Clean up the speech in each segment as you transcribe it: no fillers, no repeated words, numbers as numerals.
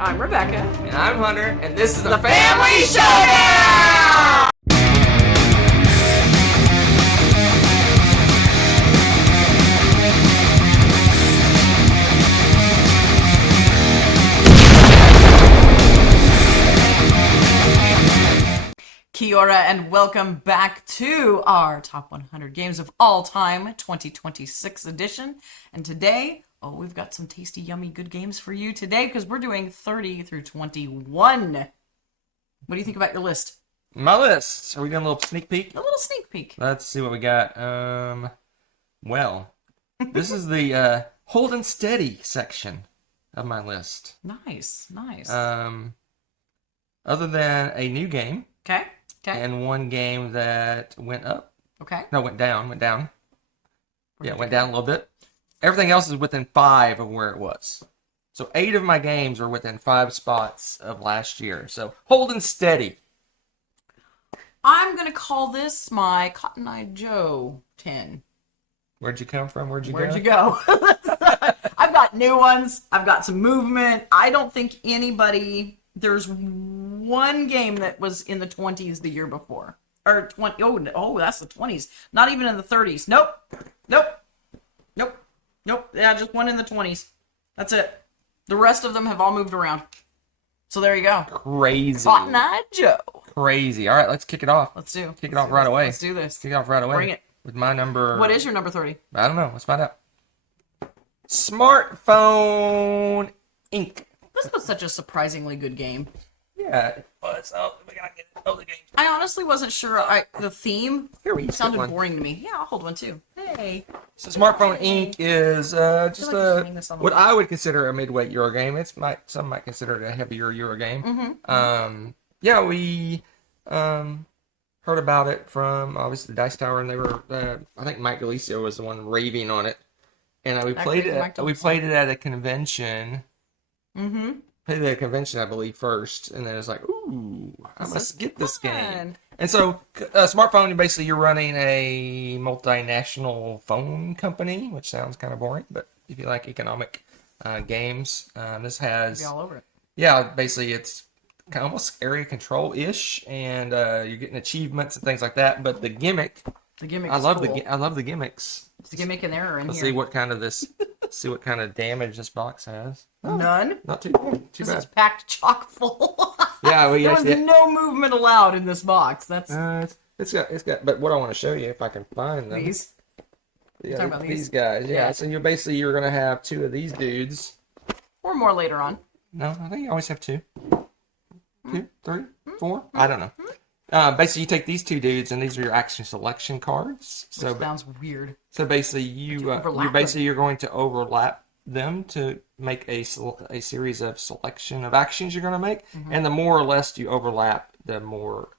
I'm Rebecca. And I'm Hunter, and this is the Family Showdown! Kia ora and welcome back to our Top 100 Games of All Time 2026 edition. And today, we've got some tasty, yummy, good games for you today because we're doing 30 through 21. What do you think about your list? My list. Are we doing a little sneak peek? A little sneak peek. Let's see what we got. Well, this is the hold and steady section of my list. Nice. Other than a new game. Okay. And one game that went up. Okay. No, went down. Went down a little bit. Everything else is within 5 of where it was. So 8 of my games are within 5 spots of last year. So holding steady. I'm going to call this my Cotton Eye Joe 10. Where'd you come from? Where'd you go? I've got new ones. I've got some movement. I don't think anybody... There's one game that was in the 20s the year before. Or 20... Oh, that's the 20s. Not even in the 30s. Nope. Yeah, just one in the 20s. That's it. The rest of them have all moved around. So there you go. Crazy. Cotton Eye Joe. Crazy. All right, let's kick it off. Kick it off right away. Let's do this. Kick it off right away. Bring it. With my number... What is your number 30? I don't know. Let's find out. Smartphone Inc. This was such a surprisingly good game. Yeah, it was. Oh, we gotta get the game. I honestly wasn't sure. The theme sounded one. boring to me. Yeah, I'll hold one too. Hey. So Smartphone Inc. is just what I would consider a midweight Euro game. Some might consider it a heavier Euro game. Yeah, we heard about it from obviously the Dice Tower, and they were I think Mike Galicio was the one raving on it, and we played it. We played it at a convention. Played at a convention, I believe, first, and then it's like, ooh, I must get this game. And so, Smartphone, basically, you're running a multinational phone company, which sounds kind of boring, but if you like economic games, this has... Be all over it. Yeah, basically, it's kind of almost area control-ish, and you're getting achievements and things like that, but the gimmick... I love the gimmicks. It's a gimmick and error in Let's here. see what kind of damage this box has. None. Not too bad. This is packed chock full. Yeah, there was no movement allowed in this box. That's it's got. But what I want to show you, if I can find them, these. Yeah, talking about these guys. Yeah. So you're gonna have 2 of these dudes, or more later on. No, I think you always have 2, 2, 3, 4. I don't know. Basically, you take these 2 dudes, and these are your action selection cards. Which sounds weird. So basically, you're going to overlap them to make a series of selection of actions you're going to make, and the more or less you overlap, the more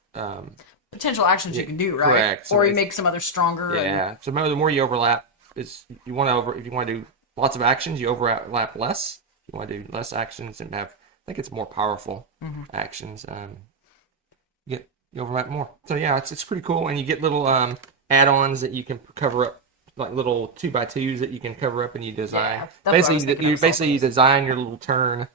potential actions you can do, right? Correct. Or you make some other stronger. Yeah. So the more you overlap, if you want to do lots of actions, you overlap less. If you want to do less actions and I think it's more powerful actions. You overlap more. So yeah, it's pretty cool, and you get little add-ons that you can cover up, like little 2x2s that you can cover up, and you design. Yeah, you design your little turn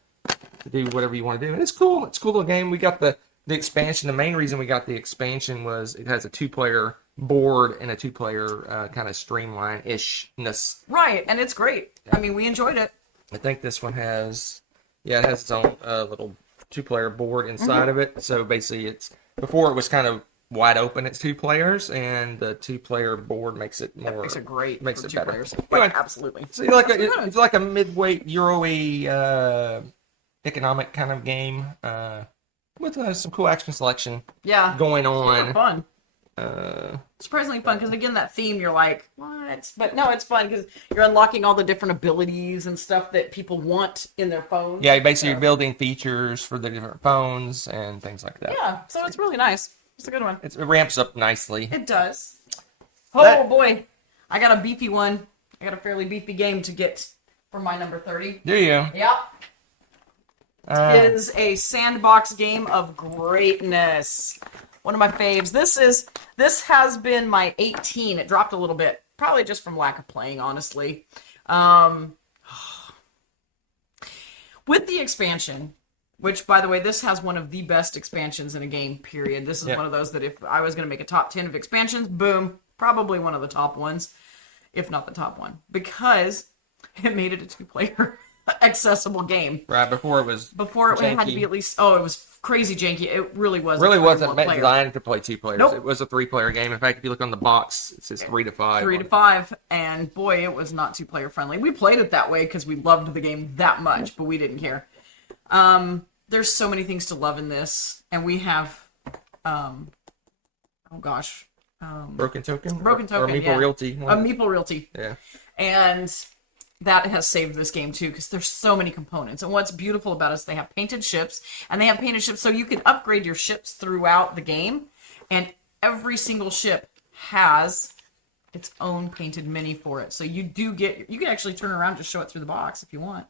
to do whatever you want to do, and it's cool. It's a cool little game. We got the expansion. The main reason we got the expansion was it has a 2-player board and a 2-player kind of streamline-ishness. Right, and it's great. I mean, we enjoyed it. I think this one has its own little 2-player board inside of it. So basically, before it was kind of wide open. It's 2 players, and the 2-player board makes it more. Makes it great. Makes it 2 better. Players. Like, absolutely. So it's like a midweight Euro-y economic kind of game with some cool action selection. Going on. Super fun. Surprisingly fun because again that theme you're like what, but no, it's fun because you're unlocking all the different abilities and stuff that people want in their phones. Yeah, basically you're building features for the different phones and things like that. Yeah, so it's really nice. It's a good one. It ramps up nicely. It does. Boy, I got a beefy one. I got a fairly beefy game to get for my number 30. Do you? Yep. It is a sandbox game of greatness. One of my faves. This has been my 18. It dropped a little bit, probably just from lack of playing, honestly. With the expansion, Which, by the way, this has one of the best expansions in a game, period. This is one of those that if I was going to make a top 10 of expansions, boom, probably one of the top ones, if not the top one. Because it made it a two-player accessible game. Right, before it was It had to be at least, it was crazy janky. It really was. Really wasn't designed to play two players. Nope. It was a three-player game. In fact, if you look on the box, it says 3 to 5. 3 to 5, and boy, it was not two-player friendly. We played it that way because we loved the game that much, but we didn't care. There's so many things to love in this, and we have, Broken Token? Or Meeple Realty. Meeple Realty. Yeah. And that has saved this game too, because there's so many components. And what's beautiful about it is they have painted ships, so you can upgrade your ships throughout the game, and every single ship has its own painted mini for it. So you can actually turn around and just show it through the box if you want.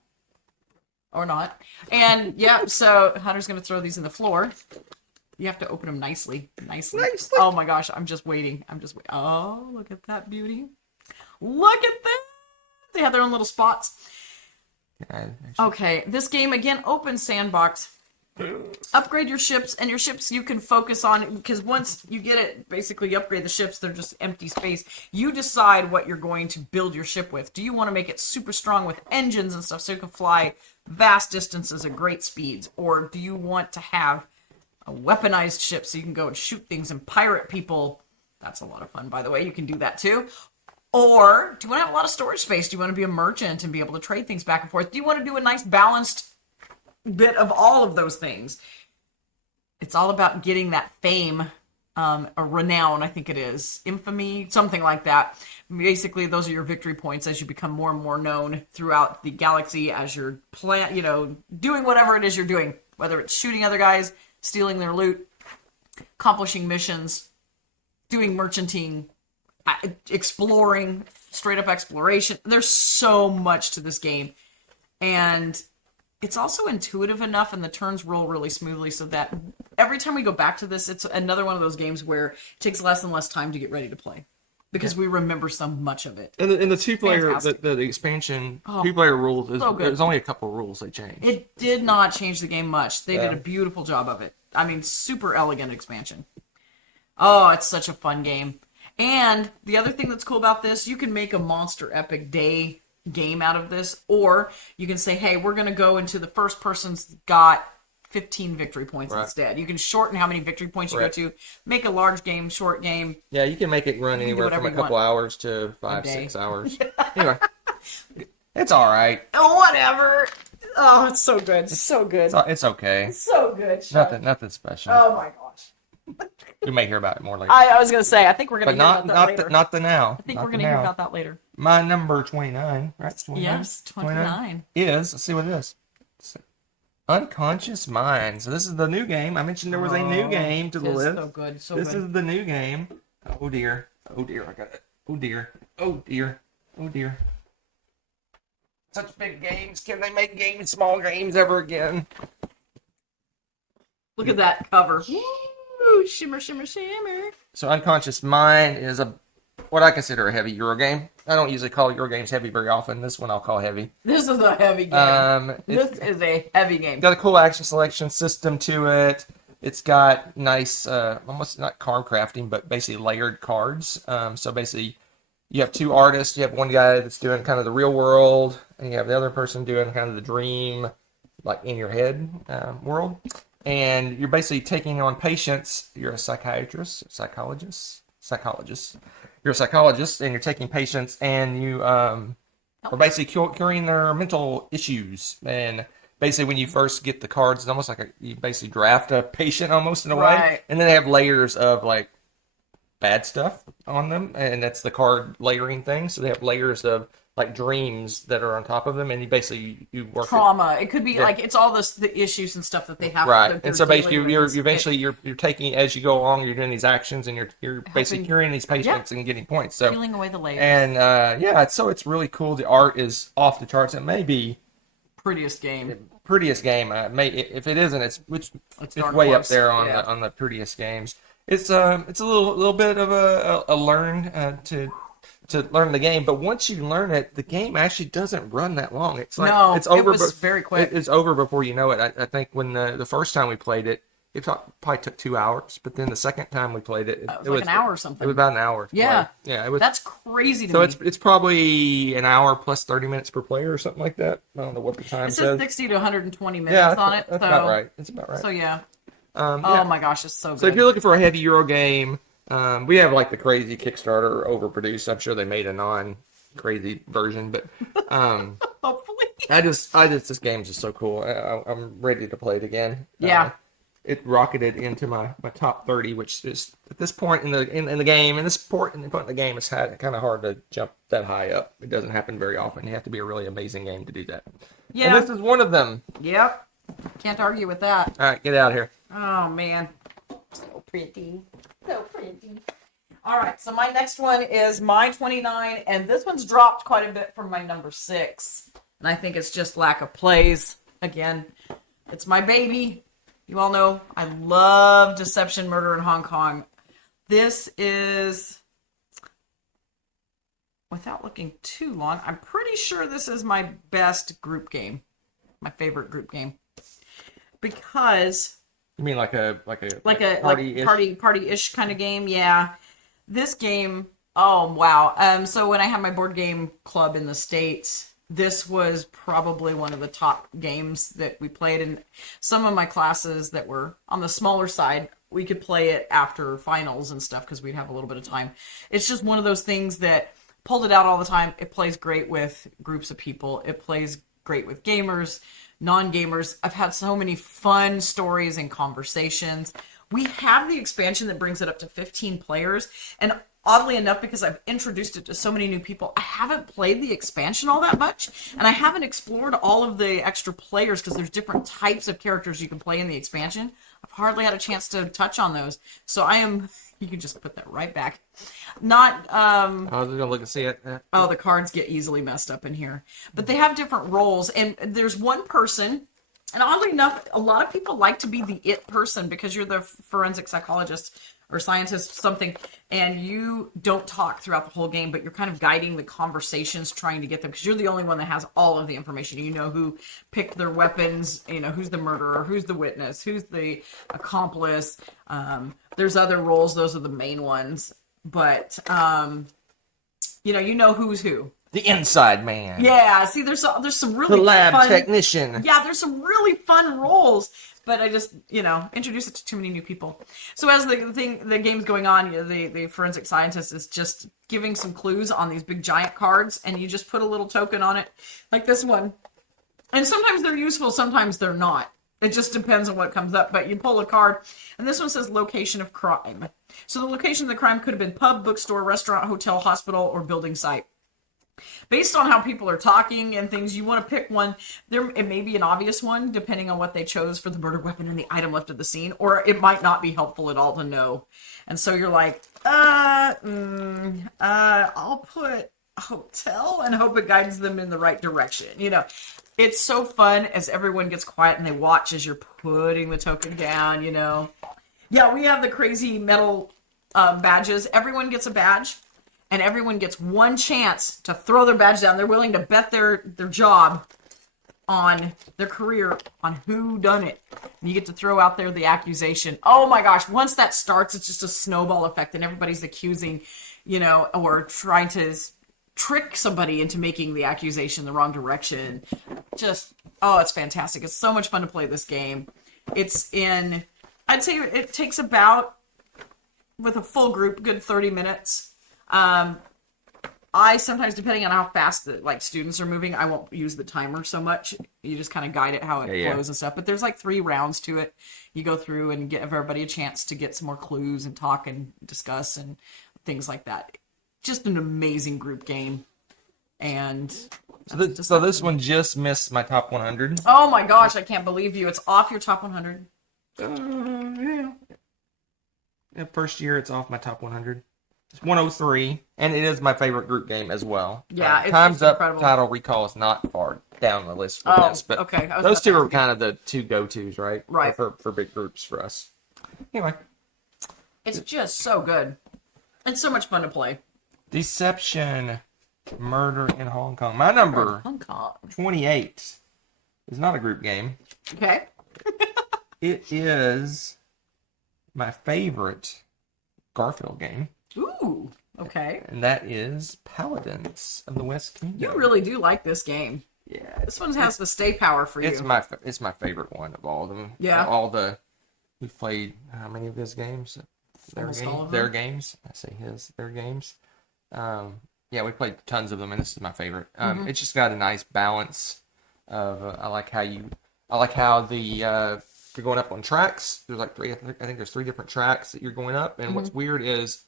Or not. And so Hunter's going to throw these in the floor. You have to open them nicely. Oh my gosh, I'm just waiting. Oh, look at that beauty. Look at that. They have their own little spots. Okay, this game, again, open sandbox. Upgrade your ships, and your ships you can focus on, because once you get it, basically you upgrade the ships, they're just empty space. You decide what you're going to build your ship with. Do you want to make it super strong with engines and stuff so you can fly vast distances at great speeds? Or do you want to have a weaponized ship so you can go and shoot things and pirate people? That's a lot of fun, by the way. You can do that too. Or do you want to have a lot of storage space? Do you want to be a merchant and be able to trade things back and forth? Do you want to do a nice balanced bit of all of those things? It's all about getting that fame, or renown, I think it is. Infamy, something like that. Basically, those are your victory points as you become more and more known throughout the galaxy as you're doing whatever it is you're doing. Whether it's shooting other guys, stealing their loot, accomplishing missions, doing merchanting, exploring, straight up exploration. There's so much to this game. And it's also intuitive enough, and the turns roll really smoothly, so that every time we go back to this, it's another one of those games where it takes less and less time to get ready to play, because we remember so much of it. And the two-player, the expansion, two-player rules, there's only a couple rules they changed. It did not change the game much. They did a beautiful job of it. I mean, super elegant expansion. Oh, it's such a fun game. And the other thing that's cool about this, you can make a Monster Epic Day game out of this, or you can say, hey, we're going to go into the first person's got 15 victory points instead. You can shorten how many victory points you go to, make a large game, short game. Yeah, you can make it run anywhere from a couple hours to 5-6 hours. Anyway, it's all right. Oh, whatever. Oh, it's so good. So good. It's okay. So good. Nothing special. Oh my gosh. We may hear about it more later. I was going to say, I think we're going to hear about that later. Not the now. I think we're going to hear about that later. My number 29, right? 29? Yes, 29. Is, let's see what it is. Unconscious Mind. So this is the new game. I mentioned there was a new game to the list. So good. This is the new game. Oh dear. Oh dear. I got it. Oh dear. Oh dear. Oh dear. Such big games. Can they make small games ever again? Look at that cover. Woo! Shimmer, shimmer, shimmer. So Unconscious Mind is what I consider a heavy Euro game. I don't usually call Euro games heavy very often. This one I'll call heavy. This is a heavy game. This is a heavy game. Got a cool action selection system to it. It's got nice, almost not card crafting, but basically layered cards. So basically, you have two artists. You have one guy that's doing kind of the real world, and you have the other person doing kind of the dream, like in your head world. And you're basically taking on patients. You're a psychologist. You're a psychologist, and you're taking patients, and you are basically curing their mental issues. And basically, when you first get the cards, it's almost like you basically draft a patient almost in a way. And then they have layers of like bad stuff on them, and that's the card layering thing. So they have layers of like dreams that are on top of them, and you work trauma. It could be like it's all the issues and stuff that they have. Right, and so basically you're taking as you go along. You're doing these actions, and you're basically curing these patients and getting points. So peeling away the layers. And so it's really cool. The art is off the charts. It may be prettiest game. If it isn't, it's way up there on the prettiest games. It's a little bit of a learn to to learn the game. But once you learn it, the game actually doesn't run that long. It's like No, it's over. it was very quick. It's over before you know it. I think when the first time we played it, probably took 2 hours. But then the second time we played it, It was like an hour or something. It was about an hour. Yeah, yeah. It was. That's crazy to me. So it's probably an hour plus 30 minutes per player or something like that. I don't know what the time It says. says 60 to 120 minutes on it. That's so, about right. It's about right. So yeah. Yeah. Oh my gosh, it's so good. So if you're looking for a heavy Euro game, we have like the crazy Kickstarter overproduced. I'm sure they made a non-crazy version, but hopefully, this game is just so cool. I'm ready to play it again. Yeah. It rocketed into my top 30, which is at this point in the game, and this point in the game, it's kind of hard to jump that high up. It doesn't happen very often. You have to be a really amazing game to do that. Yeah. And this is one of them. Yep. Can't argue with that. All right, get out of here. Oh man, so pretty, so pretty. All right, so my next one is my 29, and this one's dropped quite a bit from my number 6, and I think it's just lack of plays. Again, it's my baby. You all know I love Deception, Murder in Hong Kong. This is, without looking too long, I'm pretty sure this is my best group game, my favorite group game, because you mean like a party-ish kind of game? Yeah. This game, oh wow. So when I had my board game club in the States, this was probably one of the top games that we played in some of my classes that were on the smaller side. We could play it after finals and stuff because we'd have a little bit of time. It's just one of those things that pulled it out all the time. It plays great with groups of people. It plays great with gamers, non-gamers. I've had so many fun stories and conversations. We have the expansion that brings it up to 15 players, and oddly enough, because I've introduced it to so many new people, I haven't played the expansion all that much, and I haven't explored all of the extra players because there's different types of characters you can play in the expansion. I've hardly had a chance to touch on those, so you can just put that right back. Not, I was gonna look and see it. Oh, the cards get easily messed up in here. But they have different roles, and there's one person. And oddly enough, a lot of people like to be the it person because you're the forensic psychologist or scientist, something, and you don't talk throughout the whole game, but you're kind of guiding the conversations, trying to get them, because you're the only one that has all of the information. You know who picked their weapons, you know who's the murderer, who's the witness, who's the accomplice. There's other roles; those are the main ones, but you know who's who. The inside man. Yeah, see, there's some really the lab fun, technician. Yeah, there's some really fun roles, but I just introduce it to too many new people. So as the game's going on, the forensic scientist is just giving some clues on these big giant cards, and you just put a little token on it, like this one. And sometimes they're useful, sometimes they're not. It just depends on what comes up. But you pull a card, and this one says location of crime. So the location of the crime could have been pub, bookstore, restaurant, hotel, hospital, or building site. Based on how people are talking and things, you want to pick one. It may be an obvious one, depending on what they chose for the murder weapon and the item left at the scene, or it might not be helpful at all to know. And so you're like, I'll put hotel and hope it guides them in the right direction. It's so fun as everyone gets quiet and they watch as you're putting the token down. Yeah, we have the crazy metal badges. Everyone gets a badge. And everyone gets one chance to throw their badge down. They're willing to bet their job on their career on who done it. And you get to throw out there the accusation. Oh my gosh, once that starts, it's just a snowball effect and everybody's accusing, or trying to trick somebody into making the accusation the wrong direction. It's fantastic. It's so much fun to play this game. I'd say it takes about, with a full group, good 30 minutes. I sometimes, depending on how fast the students are moving, I won't use the timer so much. You just kind of guide it how it flows and stuff. But there's 3 rounds to it. You go through and give everybody a chance to get some more clues and talk and discuss and things like that. Just an amazing group game. And so this one just missed my top 100. Oh my gosh, I can't believe you. It's off your top 100. Yeah. First year, it's off my top 100. It's 103, and it is my favorite group game as well. Yeah, it's Time's Up, incredible. Title Recall is not far down the list for this, but okay. Those two are kind of the two go-tos, right? Right. For big groups for us. Anyway. It's just so good. It's so much fun to play. Deception, Murder in Hong Kong. My number Hong Kong. 28 is not a group game. Okay. It is my favorite Garfield game. Ooh. Okay. And that is Paladins of the West Kingdom. You really do like this game. Yeah. This one has the stay power for you. It's my favorite one of all of them. Yeah. We've played how many of his games? Their games. I say their games. Yeah, we played tons of them, and this is my favorite. It's just got a nice balance of I like how the you're going up on tracks. There's like I think there's 3 different tracks that you're going up, and what's weird is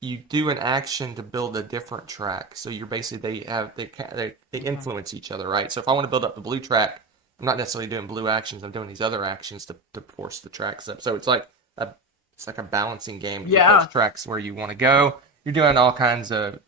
you do an action to build a different track. So you're basically they influence each other, right? So if I want to build up the blue track, I'm not necessarily doing blue actions. I'm doing these other actions to force the tracks up. So it's like a balancing game. Yeah. Those tracks where you want to go. You're doing all kinds of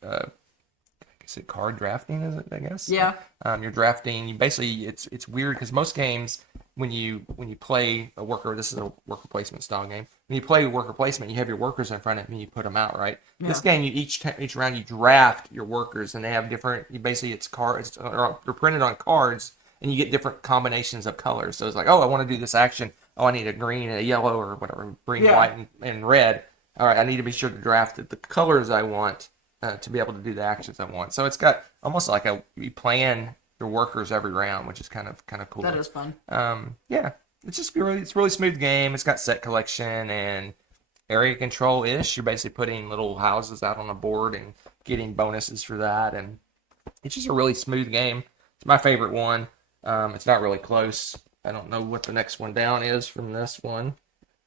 is it card drafting? Is it? I guess. Yeah. You're drafting. You basically it's weird because most games when you play a worker, this is a worker placement style game. When you play worker placement, you have your workers in front of you and you put them out, right? Yeah. This game, each round you draft your workers and they have different. It's cards. They're printed on cards and you get different combinations of colors. So it's like, oh, I want to do this action. Oh, I need a green and a yellow or whatever, green, white, and red. All right, I need to be sure to draft the colors I want to be able to do the actions I want. So it's got almost like you plan your workers every round, which is kind of cool. That is fun. Yeah, it's really smooth game. It's got set collection and area control ish. You're basically putting little houses out on a board and getting bonuses for that, and it's just a really smooth game. It's my favorite one. It's not really close. I don't know what the next one down is from this one.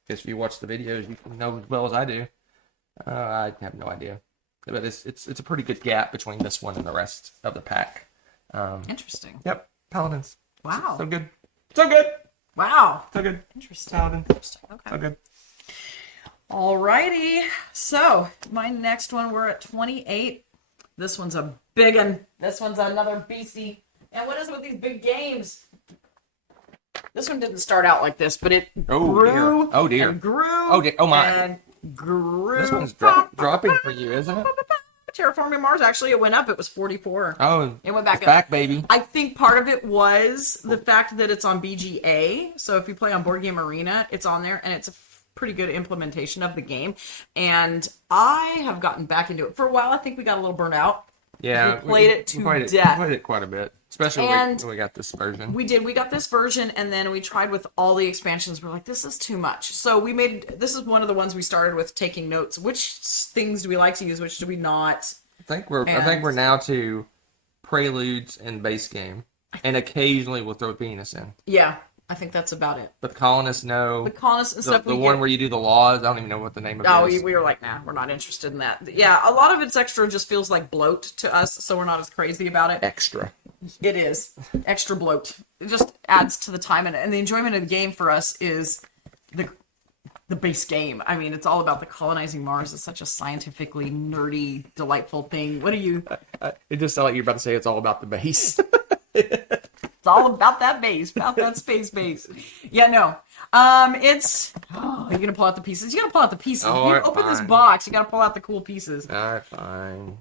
Because if you watch the videos, you know as well as I do. I have no idea, but it's a pretty good gap between this one and the rest of the pack. Interesting. Yep, Paladins. Wow. So good. So good. Wow. So good. Interesting. Paladin. Interesting. Okay. So good. Alrighty. So my next one, we're at 28. This one's a big one. This one's another beastie. And what is it with these big games? This one didn't start out like this, but it grew. Oh dear. And grew. Oh dear. Oh my. And grew. This one's dropping for you, isn't it? Terraforming Mars, actually, it went up. It was 44. Oh, it went back it's up. Back, baby. I think part of it was the fact that it's on BGA. So if you play on Board Game Arena, it's on there, and it's a pretty good implementation of the game. And I have gotten back into it for a while. I think we got a little burnt out. Yeah, we played it to We death. played it quite a bit, especially when we got this version. We did. We got this version, and then we tried with all the expansions. We're like, this is too much. So this is one of the ones we started with taking notes. Which things do we like to use? Which do we not? I think we're now to preludes and base game, and occasionally we'll throw Venus in. Yeah, I think that's about it. But colonists know. The colonists and stuff. The one where you do the laws. I don't even know what the name of it is. We were like, nah, we're not interested in that. Yeah, a lot of it's extra just feels like bloat to us, so we're not as crazy about it. Extra. It is. Extra bloat. It just adds to the time, and the enjoyment of the game for us is the base game. I mean, it's all about the colonizing Mars. It's such a scientifically nerdy, delightful thing. What do you... It just sounded like you're about to say it's all about the base. It's all about that base, about that space base. Yeah, no. It's... Oh, you're going to pull out the pieces? You got to pull out the pieces. Oh, if you open this box, you got to pull out the cool pieces. All right, fine.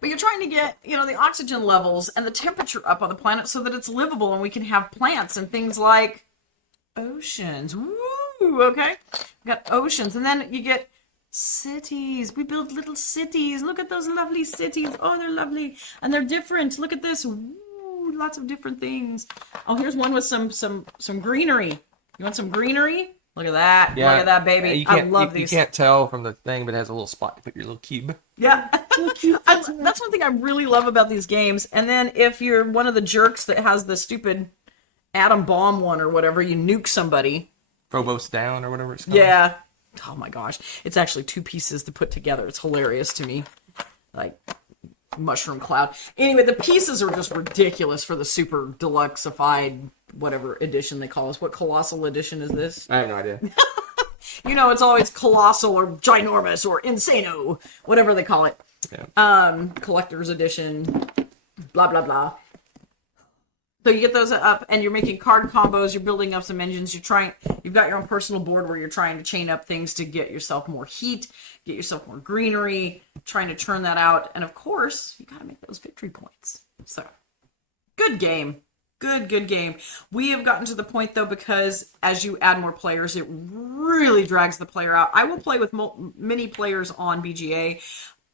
But you're trying to get, the oxygen levels and the temperature up on the planet so that it's livable and we can have plants and things like oceans. Woo, okay? We got oceans. And then you get cities. We build little cities. Look at those lovely cities. Oh, they're lovely. And they're different. Look at this. Woo, lots of different things. Oh, here's one with some greenery. You want some greenery? Look at that. Yeah. Look at that, baby. I love these. You can't tell from the thing, but it has a little spot to put your little cube. Yeah. That's one thing I really love about these games. And then if you're one of the jerks that has the stupid atom bomb one or whatever, you nuke somebody. Phobos down or whatever it's called. Yeah. Oh my gosh. It's actually 2 pieces to put together. It's hilarious to me. Like mushroom cloud. Anyway, the pieces are just ridiculous for the super deluxeified whatever edition they call us. What colossal edition is this? I have no idea. It's always colossal or ginormous or insano, whatever they call it. Yeah. Collector's edition, blah, blah, blah. So you get those up, and you're making card combos. You're building up some engines. You've got your own personal board where you're trying to chain up things to get yourself more heat, get yourself more greenery, trying to turn that out, and of course, you got to make those victory points. So, good game, good game. We have gotten to the point though, because as you add more players, it really drags the player out. I will play with many players on BGA.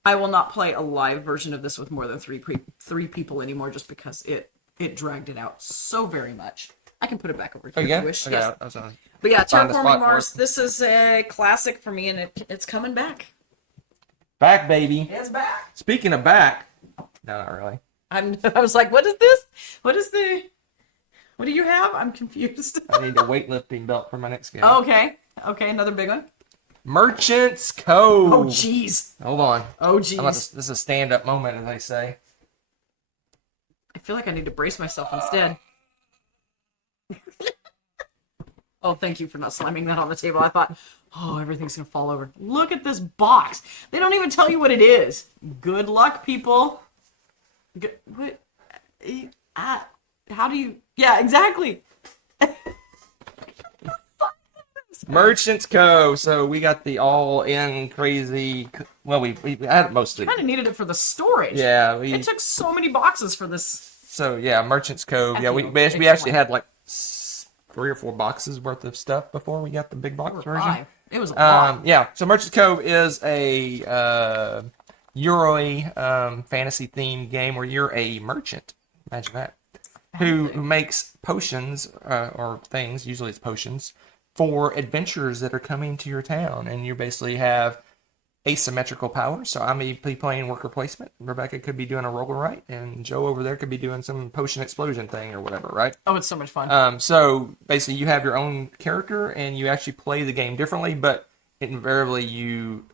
I will not play a live version of this with more than three people anymore, just because it dragged it out so very much. I can put it back over here if you wish. Okay, Yes. But yeah, find a spot Terraforming for Mars, it. this is a classic for me, and it's coming back. Back, baby. It's back. Speaking of back, no, not really. I was like, what is this? What do you have? I'm confused. I need a weightlifting belt for my next game. Okay, another big one. Merchants Cove. Oh, jeez. Hold on. Oh, This jeez. is a stand-up moment, as they say. I feel like I need to brace myself instead. Oh, thank you for not slamming that on the table. I thought, oh, everything's going to fall over. Look at this box. They don't even tell you what it is. Good luck, people. What? How do you... Yeah, exactly. Merchants Cove. So we got the all-in crazy... Well, we had mostly... Kind of needed it for the storage. Yeah. It took so many boxes for this. So, yeah, Merchants Cove. Yeah, we actually had like 3 or 4 boxes worth of stuff before we got the big box version. 5. It was a lot. Yeah, so Merchants Cove is a Euro fantasy themed game where you're a merchant. Imagine that. Who makes potions or things, usually it's potions, for adventurers that are coming to your town. And you basically have asymmetrical powers. So I may be playing worker placement. Rebecca could be doing a roller right, and Joe over there could be doing some potion explosion thing or whatever, right? Oh, it's so much fun. So basically, you have your own character, and you actually play the game differently, but invariably you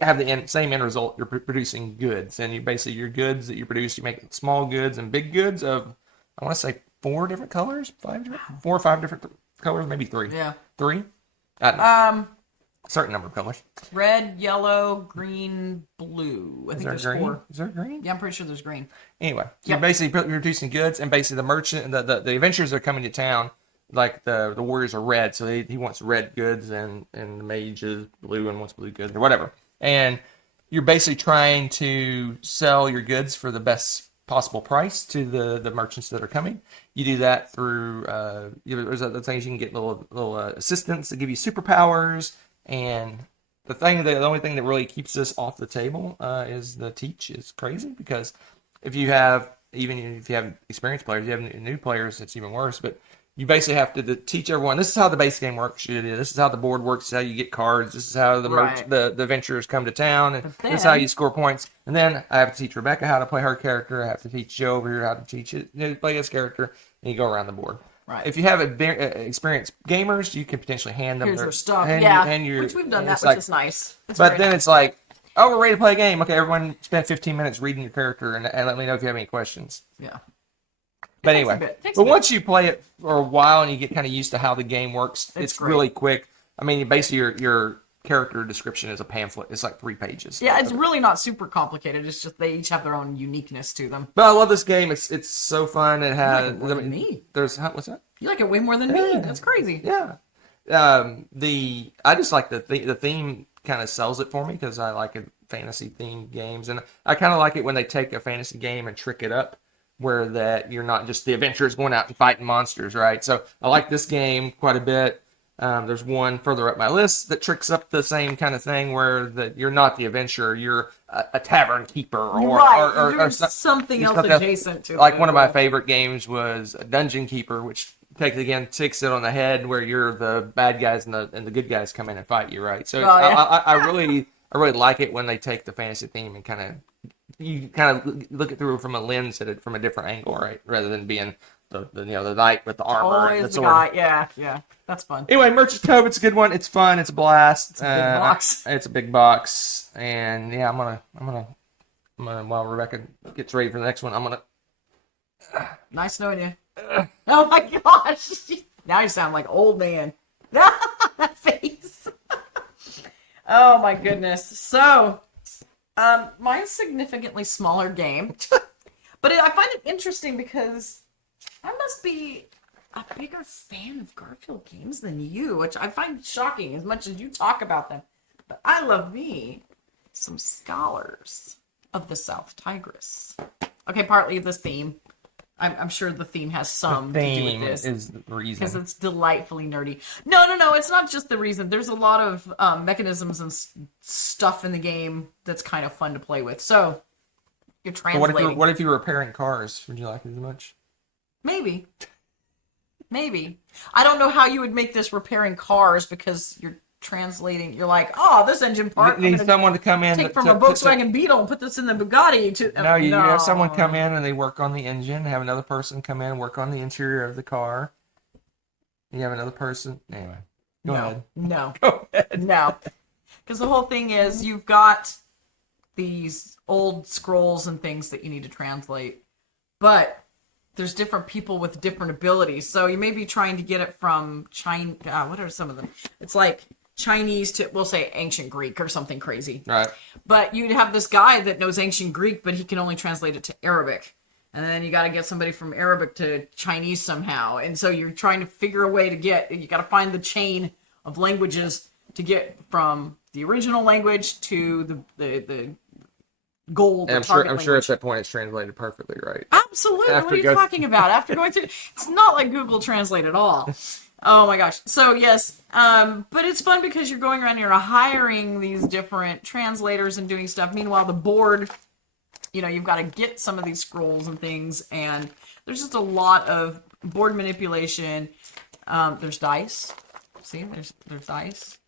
have the same end result. You're producing goods, and your goods that you produce, you make small goods and big goods of, I want to say 4 different colors, 4 or 5 different colors, maybe 3. Yeah. 3? I don't know. Certain number of colors. Red, yellow, green, blue. I think there's green? 4. Is there green? Yeah, I'm pretty sure there's green. Anyway, so you're basically producing goods, and basically the merchant, the adventurers that are coming to town, like the warriors are red, so he wants red goods, and the mage is blue and wants blue goods or whatever. And you're basically trying to sell your goods for the best possible price to the merchants that are coming. You do that through there's other things you can get, little assistants that give you superpowers. And the only thing that really keeps this off the table is the teach is crazy, because if you have experienced players, you have new players, it's even worse. But you basically have to teach everyone, this is how the base game works. This is how the board works. This is how you get cards. This is how the adventurers come to town. And this is how you score points. And then I have to teach Rebecca how to play her character. I have to teach Joe over here how to play his character. And you go around the board. Right. If you have experienced gamers, you can potentially hand them Here's their their stuff. which we've done that, which is nice. But then it's like, oh, we're ready to play a game. Okay, everyone spend 15 minutes reading your character and let me know if you have any questions. Yeah. But anyway, once you play it for a while and you get kind of used to how the game works, it's really quick. I mean, basically your character description is a pamphlet. It's like 3 pages. Yeah, it's really not super complicated. It's just they each have their own uniqueness to them. But I love this game. It's so fun. It has me. There's what's that? You like it way more than me. That's crazy. Yeah. I just like the theme kind of sells it for me, because I like fantasy themed games, and I kind of like it when they take a fantasy game and trick it up, where that you're not just the adventurers going out and fighting monsters, right? So I like this game quite a bit. There's one further up my list that tricks up the same kind of thing, where that you're not the adventurer, you're a tavern keeper or something else adjacent to. Like one of my favorite games was a Dungeon Keeper, which takes it on the head, where you're the bad guys and the good guys come in and fight you, right? So I really like it when they take the fantasy theme and you look it through from a lens from a different angle, right? Rather than being the knight with the armor and the sword. Guy. Yeah, that's fun. Anyway, Merchant's Cove, it's a good one. It's fun. It's a blast. It's a big box. It's a big box, and yeah, I'm gonna while Rebecca gets ready for the next one, I'm gonna. Nice knowing you. Oh my gosh! Now you sound like old man. That face. Oh my goodness. So, mine's significantly smaller game, but I find it interesting because I must be a bigger fan of Garfield games than you, which I find shocking as much as you talk about them. But I love me some Scholars of the South Tigris. Okay, partly this theme. I'm sure the theme has some to do with this. Is the reason. Because it's delightfully nerdy. No. It's not just the reason. There's a lot of mechanisms and stuff in the game that's kind of fun to play with. So, you're translating. What if you're repairing cars? Would you like it as much? Maybe. I don't know how you would make this repairing cars because you're translating. You're like, oh, this engine part. You need someone to come in. Take from a Volkswagen Beetle and put this in the Bugatti. No, you have someone come in and they work on the engine. Have another person come in and work on the interior of the car. You have another person. Anyway, go ahead. No. Go ahead. No. Because the whole thing is you've got these old scrolls and things that you need to translate. But there's different people with different abilities. So you may be trying to get it from China. What are some of them? It's like Chinese to, we'll say, ancient Greek or something crazy. Right. But you'd have this guy that knows ancient Greek, but he can only translate it to Arabic. And then you got to get somebody from Arabic to Chinese somehow. And so you're trying to figure a way to you got to find the chain of languages to get from the original language to the goal. And I'm sure at that point it's translated perfectly, right? Absolutely. What are you talking about? After going through, it's not like Google Translate at all. Oh my gosh. So yes, but it's fun because you're going around, you're hiring these different translators and doing stuff. Meanwhile, the board, you've got to get some of these scrolls and things, and there's just a lot of board manipulation. There's dice. See, there's dice.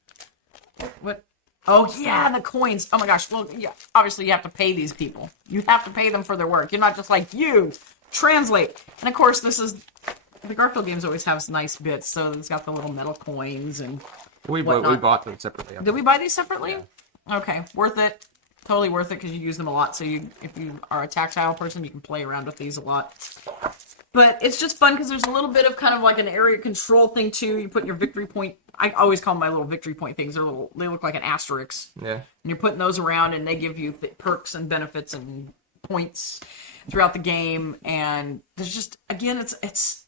What? Oh yeah, the coins. Oh my gosh. Well, yeah. Obviously, you have to pay these people. You have to pay them for their work. You're not just like, you translate. And of course, the Garfield games always have nice bits. So it's got the little metal coins and we bought them separately. Did we buy these separately? Yeah. Okay, worth it. Totally worth it because you use them a lot. So if you are a tactile person, you can play around with these a lot. But it's just fun because there's a little bit of kind of like an area control thing too. You put your victory point. I always call them my little victory point things. They look like an asterisk. Yeah. And you're putting those around, and they give you perks and benefits and points throughout the game. And there's just, again, it's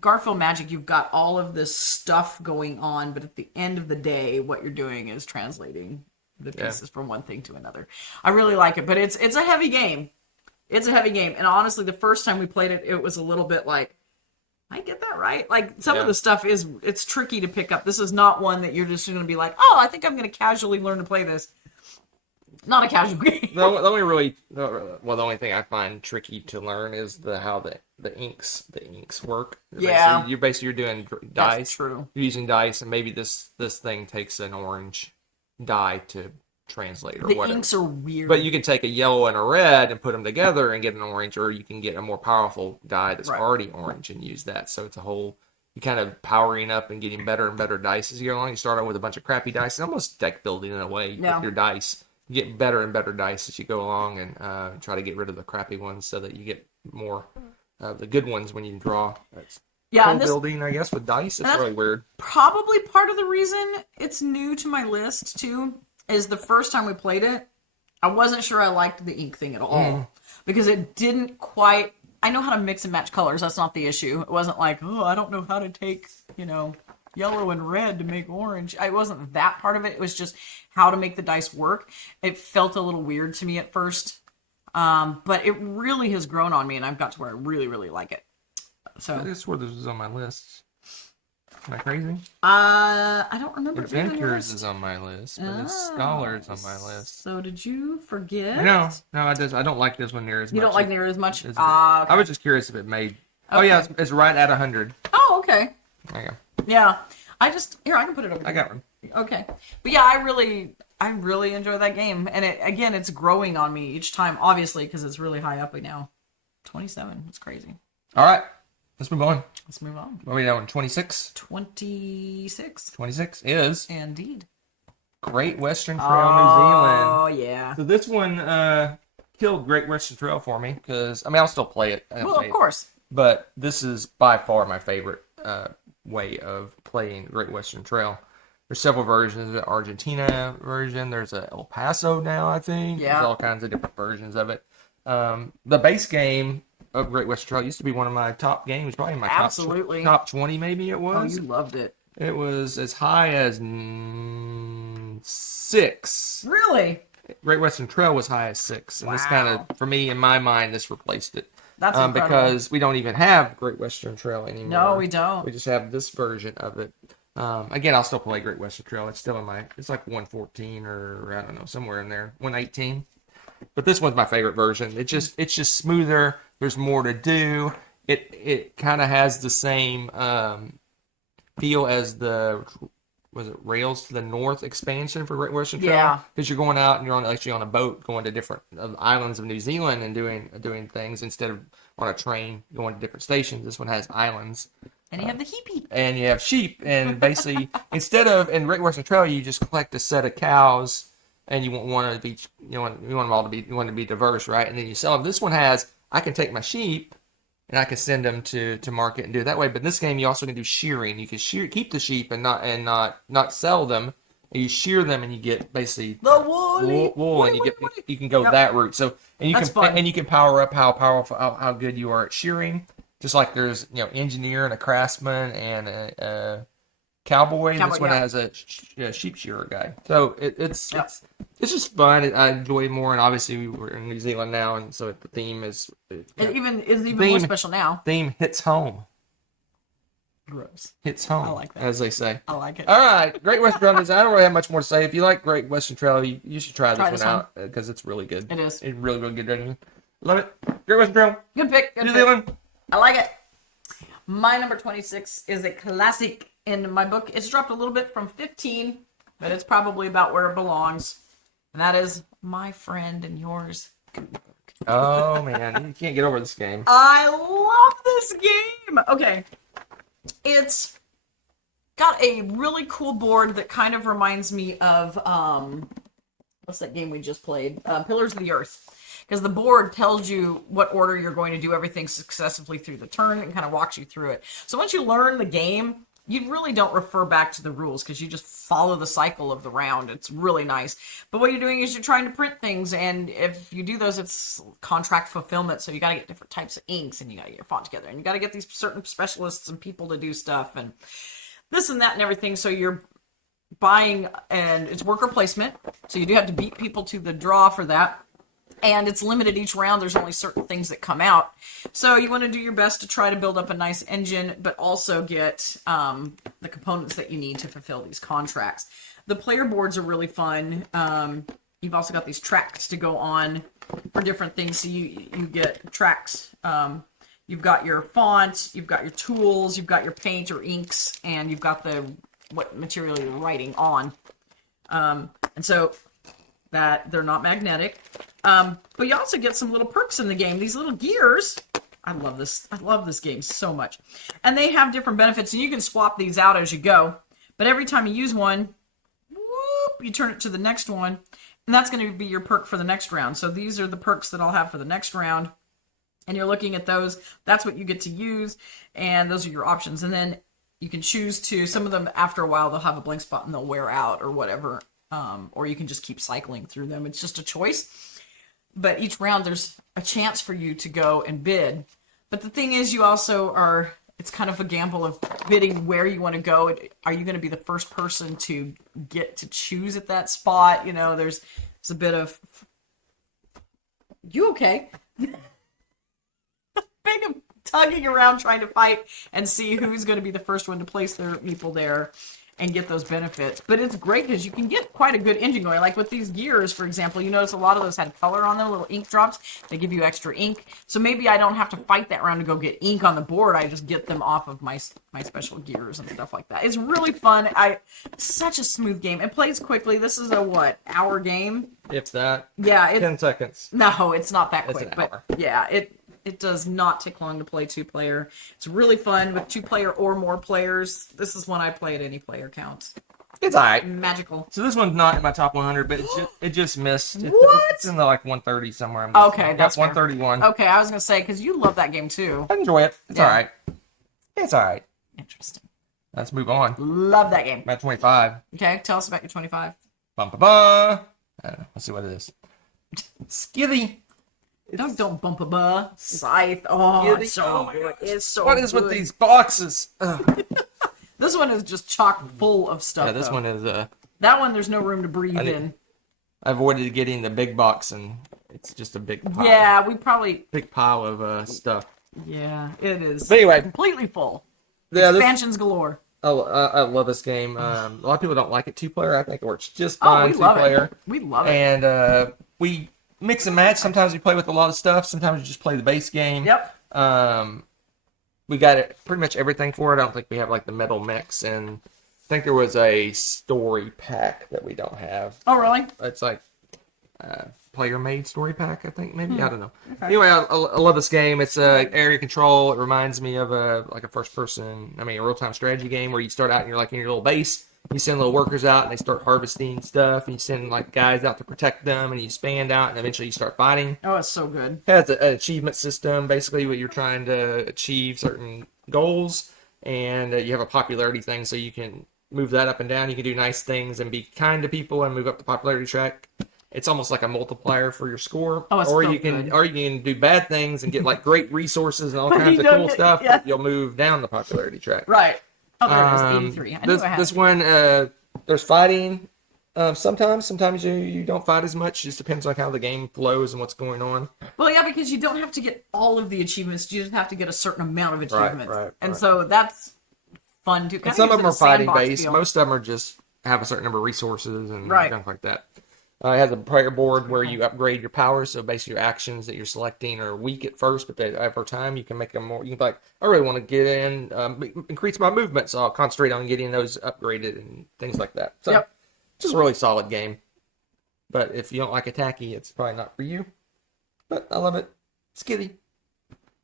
Garfield Magic. You've got all of this stuff going on, but at the end of the day, what you're doing is translating the pieces from one thing to another. I really like it, but it's a heavy game. It's a heavy game. And honestly, the first time we played it, it was a little bit like, I get that right. Like, some of the stuff it's tricky to pick up. This is not one that you're just going to be like, oh, I think I'm going to casually learn to play this. Not a casual game. The only thing I find tricky to learn is how the inks work. Yeah. You're doing dice. That's true. You're using dice, and maybe this thing takes an orange die to translate or whatever. The inks are weird. But you can take a yellow and a red and put them together and get an orange, or you can get a more powerful die that's already orange and use that. So it's you kind of powering up and getting better and better dice as you go along. You start out with a bunch of crappy dice. It's almost deck building in a way with your dice. You get better and better dice as you go along, and try to get rid of the crappy ones so that you get more the good ones when you draw. That's building, I guess, with dice. It's really weird. Probably part of the reason it's new to my list too is the first time we played it, I wasn't sure I liked the ink thing at all because it didn't quite. I know how to mix and match colors. That's not the issue. It wasn't like, oh, I don't know how to take yellow and red to make orange. It wasn't that part of it. It was just how to make the dice work. It felt a little weird to me at first, but it really has grown on me, and I've got to where I really, really like it. So I swore this was on my list. Am I crazy? I don't remember. Adventures is on my list, but it's Scholars on my list. So did you forget? No, I don't like this one near as much. You don't like near as much? Okay. I was just curious if it made. Okay. Oh yeah, it's right at 100. Oh, okay. There you go. Yeah, I can put it over there. I got one. Okay, but yeah, I really enjoy that game, and it's growing on me each time, obviously, because it's really high up right now. 27, it's crazy. All right, let's move on. What are we now on 26? 26. 26 is indeed Great Western Trail, New Zealand. Oh yeah. So this one killed Great Western Trail for me because I'll still play it. Of course. But this is by far my favorite way of playing Great Western Trail. There's several versions. There's an Argentina version. There's a El Paso now, I think. Yeah. There's all kinds of different versions of it. The base game of Great Western Trail. It used to be one of my top games, probably my Absolutely. top 20 maybe it was. Oh, you loved it. It was as high as 6. Really? Great Western Trail was high as 6, and this kind of, for me, in my mind, this replaced it. That's incredible. Because we don't even have Great Western Trail anymore. No, we don't. We just have this version of it. Again, I'll still play Great Western Trail. It's still it's like 114 or I don't know, somewhere in there, 118. But this one's my favorite version. It's just smoother. There's more to do. It kind of has the same feel as was it Rails to the North expansion for Great Western Trail? Yeah. Because you're going out and you're actually on a boat going to different islands of New Zealand and doing things instead of on a train going to different stations. This one has islands. And you have the heapy. And you have sheep. And basically, instead of in Great Western Trail, you just collect a set of cows and you want one of each. You want them all to be. You want to be diverse, right? And then you sell them. This one has. I can take my sheep and I can send them to market and do it that way. But in this game, you also can do shearing. You can keep the sheep and not sell them. You shear them and you get basically the wool, and you can go that route. So you can power up how good you are at shearing. Just like there's engineer and a craftsman and a cowboy. This one has a sheep shearer guy. So it's just fun. I enjoy it more, and obviously we're in New Zealand now, and so the theme is even more special now. Theme hits home. Gross. Hits home. I like that. As they say. I like it. All right, Great Western Trail. I don't really have much more to say. If you like Great Western Trail, you should try this one out because it's really good. It is. It's really good. Love it. Great Western Trail. Good pick. New Zealand. I like it. My number 26 is a classic in my book. It's dropped a little bit from 15, but it's probably about where it belongs. And that is My Friend and Yours, Gutenberg. Oh, man. You can't get over this game. I love this game. Okay. It's got a really cool board that kind of reminds me of, what's that game we just played? Pillars of the Earth. Because the board tells you what order you're going to do everything successively through the turn and kind of walks you through it. So once you learn the game, you really don't refer back to the rules because you just follow the cycle of the round. It's really nice. But what you're doing is you're trying to print things, and if you do those, it's contract fulfillment. So you got to get different types of inks, and you got to get your font together, and you got to get these certain specialists and people to do stuff, and this and that and everything. So you're buying, and it's worker placement. So you do have to beat people to the draw for that. And it's limited each round. There's only certain things that come out. So you want to do your best to try to build up a nice engine, but also get the components that you need to fulfill these contracts. The player boards are really fun. You've also got these tracks to go on for different things. So you get tracks. You've got your font, you've got your tools, you've got your paint or inks, and you've got what material you're writing on. And so that they're not magnetic. But you also get some little perks in the game. These little gears. I love this. I love this game so much. And they have different benefits, and you can swap these out as you go. But every time you use one, whoop, you turn it to the next one, and that's going to be your perk for the next round. So these are the perks that I'll have for the next round. And you're looking at those. That's what you get to use, and those are your options. And then you can choose to, some of them after a while, they'll have a blank spot and they'll wear out or whatever. Or you can just keep cycling through them. It's just a choice. But each round, there's a chance for you to go and bid. But the thing is, you also are, it's kind of a gamble of bidding where you want to go. Are you going to be the first person to get to choose at that spot? There's a bit of, you okay? Big tugging around trying to fight and see who's going to be the first one to place their meeple there and get those benefits. But it's great because you can get quite a good engine going. Like with these gears, for example, you notice a lot of those had color on them, little ink drops. They give you extra ink. So maybe I don't have to fight that round to go get ink on the board. I just get them off of my special gears and stuff like that. It's really fun. Such a smooth game. It plays quickly. This is a hour game? If that. Yeah. 10 seconds. No, it's not that quick. It's an hour. But yeah, it does not take long to play 2-player. It's really fun with 2-player or more players. This is one I play at any player count. It's alright. Magical. So this one's not in my top 100, but it just missed. It's in the 130 somewhere. Okay, that's 131. Okay, I was gonna say because you love that game too. I enjoy it. It's alright. It's alright. Interesting. Let's move on. Love that game. I'm at 25. Okay, tell us about your 25. Bum ba ba. Let's see what it is. Skivvy. Don't bump a buh. Scythe. Oh, it's so good. It's so What is good. with these boxes? This one is just chock full of stuff. Yeah, this one is that one. There's no room to breathe in. I avoided getting the big box, and it's just a big pile. Yeah, we probably big pile of stuff. Yeah, it is. But anyway, completely full. Yeah, expansions galore. I love this game. A lot of people don't like it 2-player. I think it works just fine 2-player. We love it. And we mix and match. Sometimes we play with a lot of stuff. Sometimes we just play the base game. Yep. We got it, pretty much everything for it. I don't think we have like the metal mix, and I think there was a story pack that we don't have. Oh, really? It's like player-made story pack, I think, maybe. I don't know. Okay. Anyway, I love this game. It's area control. It reminds me of a first-person, a real-time strategy game where you start out and you're like in your little base. You send little workers out and they start harvesting stuff, and you send like guys out to protect them, and you expand out, and eventually you start fighting. Oh, it's so good. It has an achievement system, basically, where you're trying to achieve certain goals, and you have a popularity thing, so you can move that up and down. You can do nice things and be kind to people and move up the popularity track. It's almost like a multiplier for your score. Oh, it's or so you can good. or you can do bad things and get like great resources and all kinds of cool stuff. Yeah. But you'll move down the popularity track. Right. Oh, there it is, 83. I knew I had This it. one, there's fighting. Sometimes you don't fight as much. It just depends on how the game flows and what's going on. Well, yeah, because you don't have to get all of the achievements. You just have to get a certain amount of achievements. Right. And so that's fun too. And some of them are fighting based. Most of them are just have a certain number of resources and stuff like that. It has a player board where you upgrade your powers. So basically, your actions that you're selecting are weak at first, but over time you can make them more. You can be like, I really want to get in, increase my movement, so I'll concentrate on getting those upgraded and things like that. So, just a really solid game. But if you don't like attacky, it's probably not for you. But I love it. Skitty.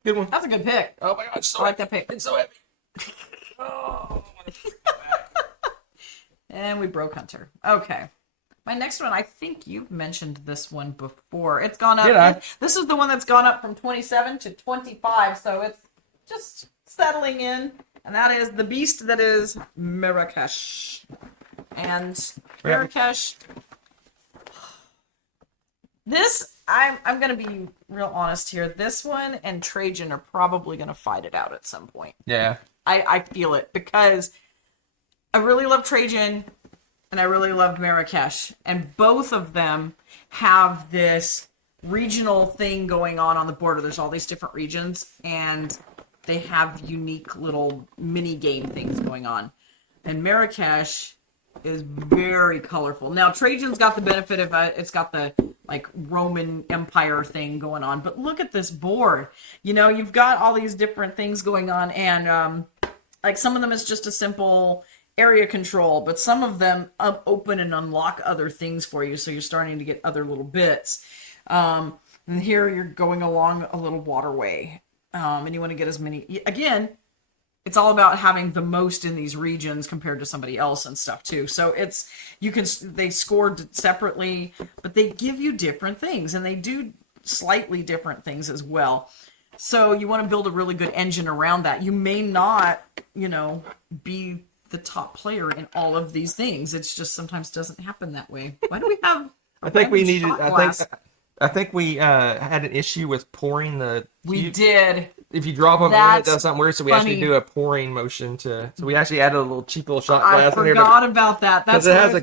Good one. That's a good pick. Oh my gosh, I like that pick. It's so heavy. Oh, and we broke Hunter. Okay. My next one, I think you've mentioned this one before. It's gone up. Did I? This is the one that's gone up from 27 to 25, so it's just settling in. And that is the beast that is Marrakesh. And Marrakesh, this, I'm going to be real honest here. This one and Trajan are probably going to fight it out at some point. Yeah. I feel it because I really love Trajan. And I really love Marrakesh. And both of them have this regional thing going on the border. There's all these different regions, and they have unique little mini game things going on. And Marrakesh is very colorful. Now, Trajan's got the benefit of it's got the like Roman Empire thing going on. But look at this board. You know, you've got all these different things going on, and like some of them is just a simple area control, but some of them open and unlock other things for you, so you're starting to get other little bits. And here you're going along a little waterway, and you want to get as many. Again, it's all about having the most in these regions compared to somebody else and stuff too. So they scored separately, but they give you different things, and they do slightly different things as well. So you want to build a really good engine around that. You may not, be the top player in all of these things. It's just sometimes doesn't happen that way. Why do we have? I think we needed. I think we had an issue with pouring the. We did. If you drop them in, it does something weird. So we actually do a pouring motion So we actually added a little cheap little shot glass in here. I forgot about that. That's what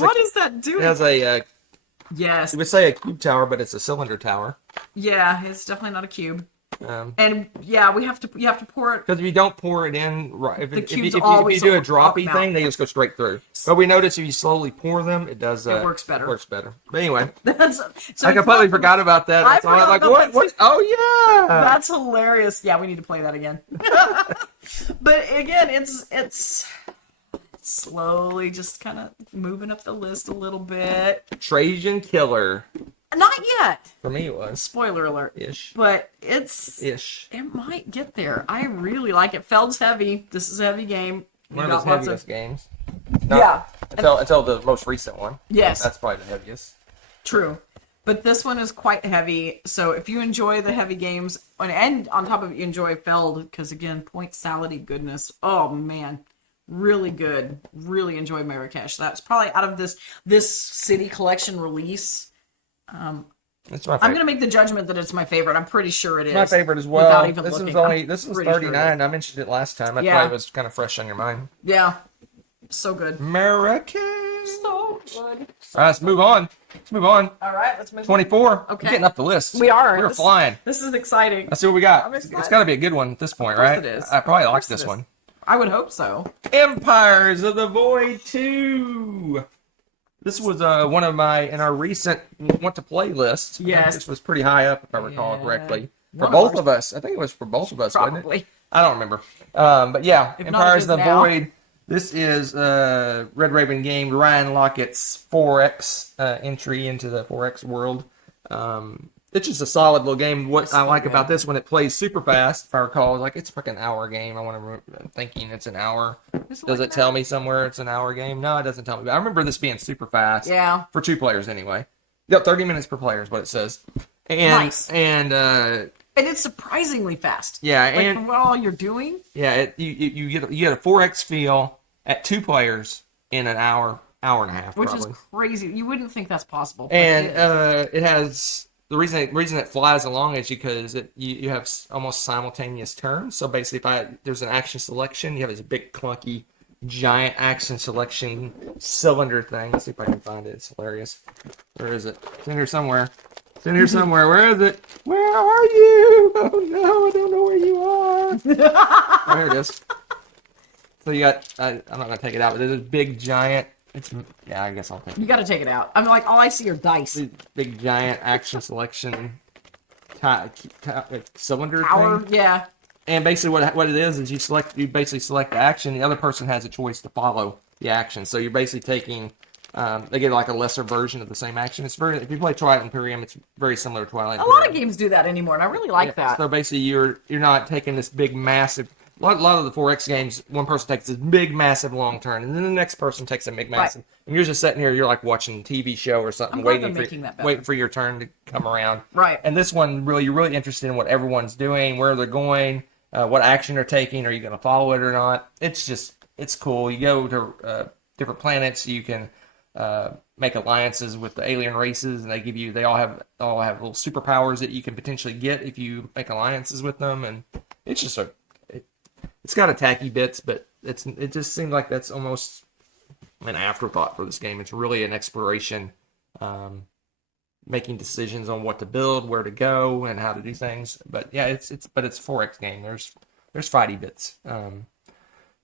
what is that doing? It has a. Yes. You would say a cube tower, but it's a cylinder tower. Yeah, it's definitely not a cube. And yeah, you have to pour it because if you don't pour it in, if you do a droppy thing, they just go straight through. But we notice if you slowly pour them, it does. It works better. But anyway, so I completely forgot about that. I was like, what? Oh yeah, that's hilarious. Yeah, we need to play that again. But again, it's slowly just kind of moving up the list a little bit. Trajan Killer. Not yet. For me, it was. Spoiler alert. Ish. But it might get there. I really like it. Feld's heavy. This is a heavy game. One of those heaviest games. Yeah. Until the most recent one. Yes. That's probably the heaviest. True. But this one is quite heavy. So if you enjoy the heavy games, and on top of it, you enjoy Feld, because again, point salady goodness. Oh, man. Really good. Really enjoy Marrakesh. That's probably out of this city collection release. It's my I'm favorite. gonna make the judgment that it's my favorite. I'm pretty sure it is. My favorite as well. Without even This looking. this was pretty sure it 39. is. I mentioned it last time. That's Yeah. why it was kind of fresh on your mind. Yeah. So good. American. So good. All right, let's move on. All right, let's move 24. Okay. We're getting up the list. We are. We're flying. This is exciting. Let's see what we got. I'm It's excited. got to be a good one at this point, right? it is. I probably like course this it is. one. I would hope so. Empires of the Void 2. This was one of my in our recent want to play list. I think Yes. this was pretty high up if I recall Yeah. correctly. For One of both ours. of us. I think it was for both of us, wasn't it? Probably. I don't remember. But yeah, If not, Empires it of the is now. Void. This is Red Raven game Ryan Lockett's 4X entry into the 4X world. It's just a solid little game. What It's I so like good. about this one, it plays super fast. If I recall, like it's like an hour game. I'm thinking it's an hour. Does it tell me somewhere it's an hour game? No, it doesn't tell me. But I remember this being super fast. Yeah. For 2 players anyway. Yep, 30 minutes per player is what it says. And Nice. and And it's surprisingly fast. yeah, Like, and for all you're doing. yeah, you get a 4X feel at 2 players in an hour and a half, Which probably. is crazy. You wouldn't think that's possible. but And it is. it has the reason it flies along is because you have almost simultaneous turns. So basically, there's an action selection, you have this big clunky giant action selection cylinder thing. Let's see if I can find it. It's hilarious. Where is it? It's in here somewhere. Where is it? Where are you? Oh no, I don't know where you are. Oh, here it is. So you got. I'm not gonna take it out, but there's a big giant. Yeah, I guess I'll take it. You got to take it out. I'm like, all I see are dice. Big giant action selection like cylinder Power, thing. yeah. And basically what it is you basically select the action. The other person has a choice to follow the action. So you're basically taking they get like a lesser version of the same action. It's if you play Twilight Imperium, it's very similar to Twilight A Imperium. lot of games do that anymore, and I really like that. So basically you're not taking this big massive a lot of the 4X games, one person takes this big, massive, long turn, and then the next person takes a big, massive. And you're just sitting here, you're like watching a TV show or something, I'm glad they're making that better. waiting for your turn to come around. Right. And this one, you're really interested in what everyone's doing, where they're going, what action they're taking. Are you going to follow it or not? It's cool. You go to different planets. You can make alliances with the alien races, and they all have little superpowers that you can potentially get if you make alliances with them. And it's just it's got attacky bits, but it just seems like that's almost an afterthought for this game. It's really an exploration, making decisions on what to build, where to go, and how to do things. But yeah, it's a 4X game. There's fighty bits. Yeah,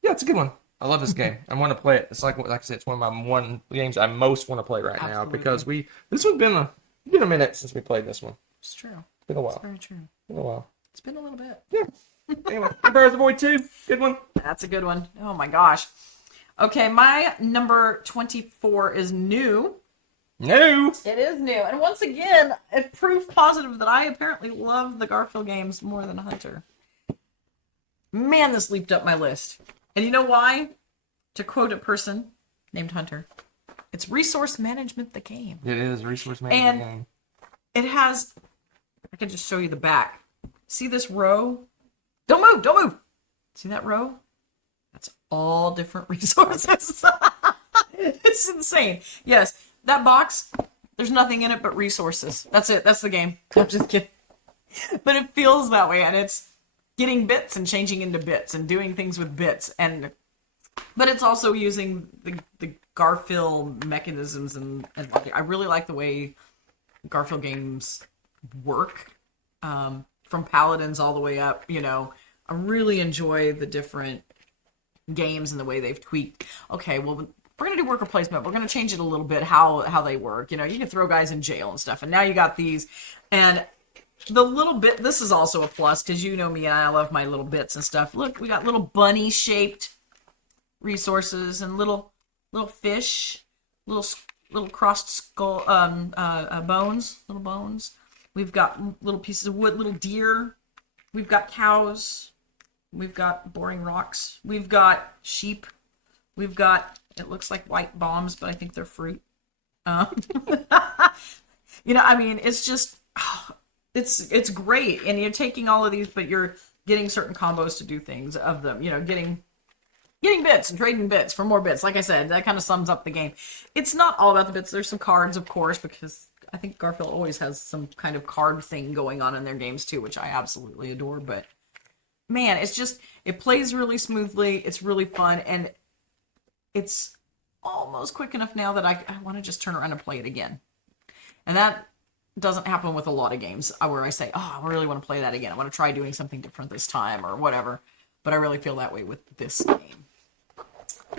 it's a good one. I love this game. I want to play it. It's like I said, it's one of my games I most want to play right now because this one's been a minute since we played this one. It's true. It's been a while. It's very true. Been a while. It's been a little bit. Yeah. Anyway, Empires of the Void 2. Good one. That's a good one. Oh my gosh. Okay, my number 24 is new. No. It is new. And once again, it proof positive that I apparently love the Garfield games more than Hunter. Man, this leaped up my list. And you know why? To quote a person named Hunter, it's Resource Management the game. It is Resource Management And game. it has, I can just show you the back. See this row? Don't move, don't move. See that row? That's all different resources. It's insane. Yes, that box, there's nothing in it but resources. That's it. That's the game. I'm just kidding. But it feels that way, and it's getting bits and changing into bits and doing things with bits. But it's also using the Garfield mechanisms, and I really like the way Garfield games work. From Paladins all the way up, I really enjoy the different games and the way they've tweaked. Okay, well, we're going to do worker placement. We're going to change it a little bit, how they work. You can throw guys in jail and stuff. And now you got these. And the little bit, this is also a plus, because you know me and I love my little bits and stuff. Look, we got little bunny-shaped resources and little fish, little crossed skull, little bones. We've got little pieces of wood, little deer. We've got cows. We've got boring rocks. We've got sheep. We've got, it looks like white bombs, but I think they're fruit. It's just, it's great. And you're taking all of these, but you're getting certain combos to do things of them. Getting bits and trading bits for more bits. Like I said, that kind of sums up the game. It's not all about the bits. There's some cards, of course, because I think Garfield always has some kind of card thing going on in their games too, which I absolutely adore. But man, it plays really smoothly. It's really fun, and it's almost quick enough now that I want to just turn around and play it again. And that doesn't happen with a lot of games where I say, oh, I really want to play that again. I want to try doing something different this time or whatever. But I really feel that way with this game.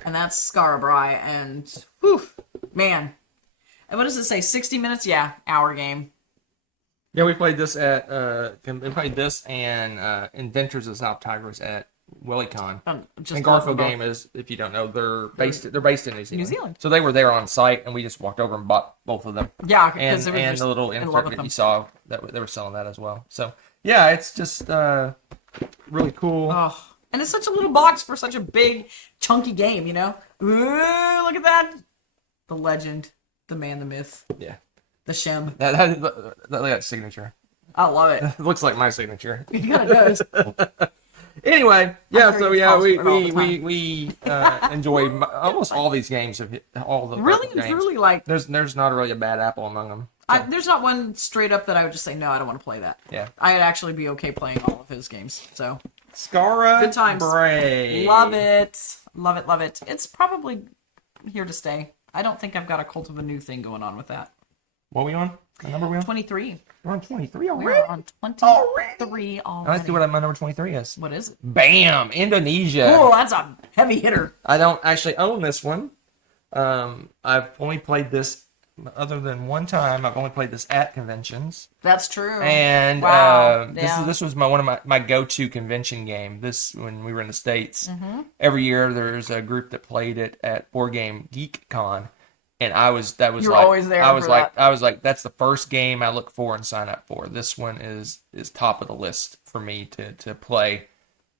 And that's Scarabrai, and whew, man. And what does it say? 60 minutes? Yeah, hour game. Yeah, we played this and Inventors of South Tigers at WillyCon. And Garfield Game is, if you don't know, they're based in New Zealand. New Zealand. So they were there on site, and we just walked over and bought both of them. Yeah, and the little insert that you saw that they were selling that as well. So yeah, it's just really cool. Oh, and it's such a little box for such a big, chunky game. You know, ooh, look at that! The legend, the man, the myth. Yeah, the Shem. That signature. I love it. It looks like my signature. It kind of does. Anyway, yeah, so yeah, we enjoy almost all these games of all the really and truly, like there's not really a bad apple among them. So. There's not one straight up that I would just say no, I don't want to play that. Yeah, I'd actually be okay playing all of his games. So Scarabrai. Good times. Love it, love it, love it. It's probably here to stay. I don't think I've got a Cult of a New thing going on with that. What are we on? What number are we on? 23. We're on 23 already? We're on 23 already. Let's see what my number 23 is. What is it? Bam! Indonesia. Oh, that's a heavy hitter. I don't actually own this one. I've only played this, other than one time, I've only played this at conventions. That's true. And wow. This was one of my go-to convention game. This, when we were in the States. Mm-hmm. Every year there's a group that played it at Board Game Geek Con. And you were always there. I was like, that's the first game I look for and sign up for. This one is top of the list for me to play.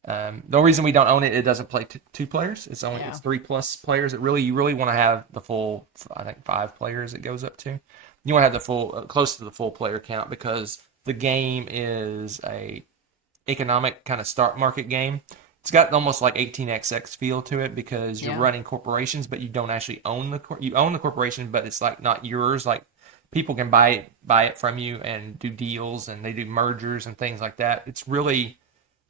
The only reason we don't own it doesn't play two players. It's 3+ players. You really want to have the full, I think 5 players it goes up to. You want to have the full, close to the full player count, because the game is a economic kind of stock market game. It's got almost like 18xx feel to it, because you're running corporations, but you don't actually own you own the corporation, but it's like not yours. Like people can buy it from you and do deals, and they do mergers and things like that. It's really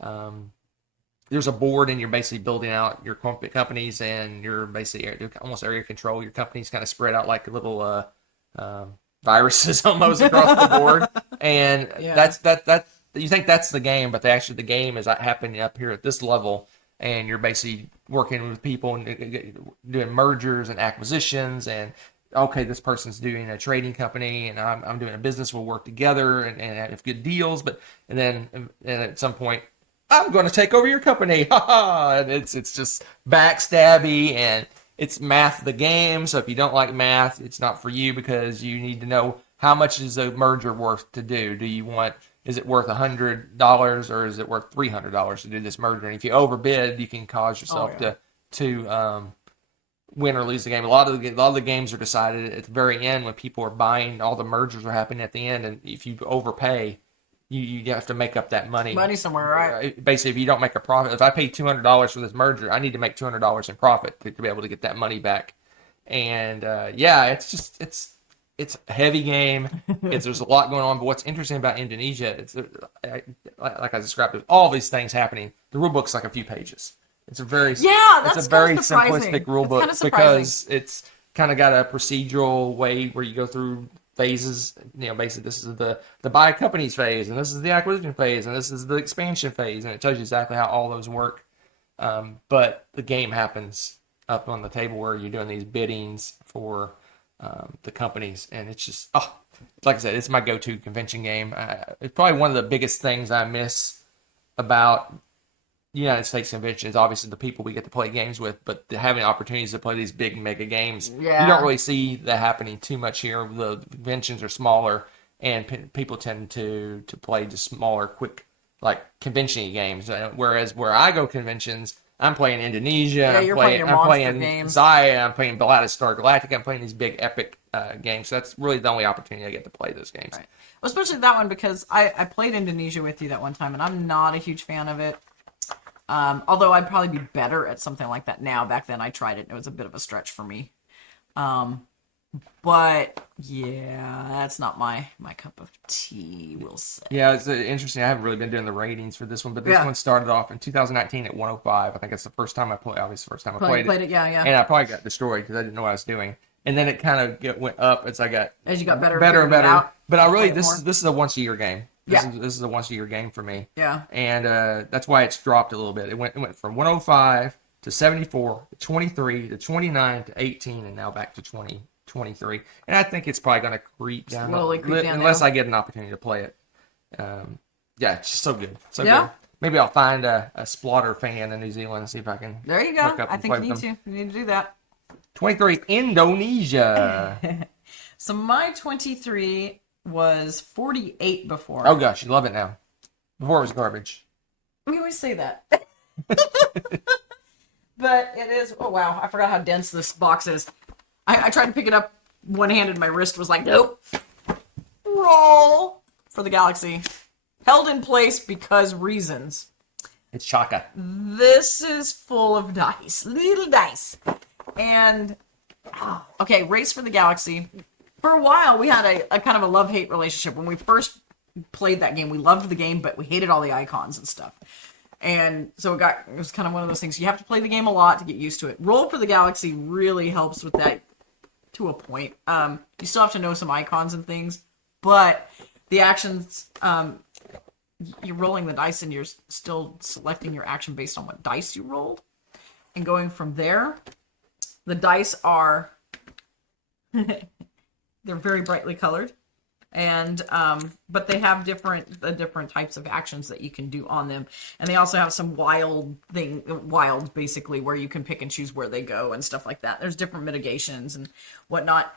there's a board, and you're basically building out your companies, and you're basically almost area control. Your company's kind of spread out like little viruses almost across the board, and that's you think that's the game, but the game is happening up here at this level, and you're basically working with people and doing mergers and acquisitions, and okay, this person's doing a trading company, and I'm doing a business. We'll work together and have good deals, and then at some point, I'm going to take over your company, and it's just backstabby, and it's math the game. So if you don't like math, it's not for you, because you need to know how much is a merger worth to do. Is it worth $100 or is it worth $300 to do this merger? And if you overbid, you can cause yourself to win or lose the game. A lot of the games are decided at the very end when people are buying. All the mergers are happening at the end, and if you overpay, you have to make up that money somewhere, right? Basically, if you don't make a profit, if I pay $200 for this merger, I need to make $200 in profit to be able to get that money back. And it's a heavy game. There's a lot going on, but what's interesting about Indonesia, like I described, all these things happening. The rule book's like a few pages. It's a very simplistic rule book, because it's kind of got a procedural way where you go through phases. Basically this is the buy companies phase, and this is the acquisition phase, and this is the expansion phase, and it tells you exactly how all those work. But the game happens up on the table where you're doing these biddings for the companies, and it's just like I said, it's my go-to convention game. It's probably one of the biggest things I miss about the United States convention is obviously the people we get to play games with, but having opportunities to play these big mega games, you don't really see that happening too much here. The conventions are smaller, and people tend to play just smaller, quick, like convention games. Whereas where I go conventions, I'm playing Indonesia. Yeah, I'm playing Zaya. I'm playing Battlestar Galactica. I'm playing these big epic games. So that's really the only opportunity I get to play those games. Right. Well, especially that one, because I played Indonesia with you that one time, and I'm not a huge fan of it. Although I'd probably be better at something like that now. Back then I tried it. It was a bit of a stretch for me. But yeah, that's not my cup of tea, we'll say. Yeah, it's interesting. I haven't really been doing the ratings for this one, but this Yeah. one started off in 2019 at 105. I think that's the first time I played. Obviously, the first time I played Played it, yeah, yeah. and I probably got destroyed because I didn't know what I was doing. And then it kind of went up as I got As you got better, better and figured it better. out, But I you really played it more. this is a once a year game. Yeah. This is a once a year game for me. Yeah. And that's why it's dropped a little bit. It went from 105 to 74 to 23 to 29 to 18 and now back to 23. And I think it's probably going to creep down, Slowly creep down unless now. I get an opportunity to play it. Yeah, it's just so good. So Yeah. good. Maybe I'll find a Splotter fan in New Zealand and see if I can. There you go. hook up I and think play you with need them. to. You need to do that. 23, Indonesia. So my 23 was 48 before. Oh gosh, you love it now. Before it was garbage. We always say that. But it is, oh wow, I forgot how dense this box is. I tried to pick it up one-handed, my wrist was like, nope. Roll for the Galaxy. Held in place because reasons. It's Chaka. This is full of dice, little dice. And, okay, Race for the Galaxy. For a while, we had a kind of a love-hate relationship. When we first played that game, we loved the game, but we hated all the icons and stuff. And so it was kind of one of those things. You have to play the game a lot to get used to it. Roll for the Galaxy really helps with that to a point. You still have to know some icons and things, but the actions, you're rolling the dice and you're still selecting your action based on what dice you rolled. And going from there, the dice are, they're very brightly colored. And but they have different types of actions that you can do on them, and they also have some wild basically where you can pick and choose where they go and stuff like that. There's different mitigations and whatnot.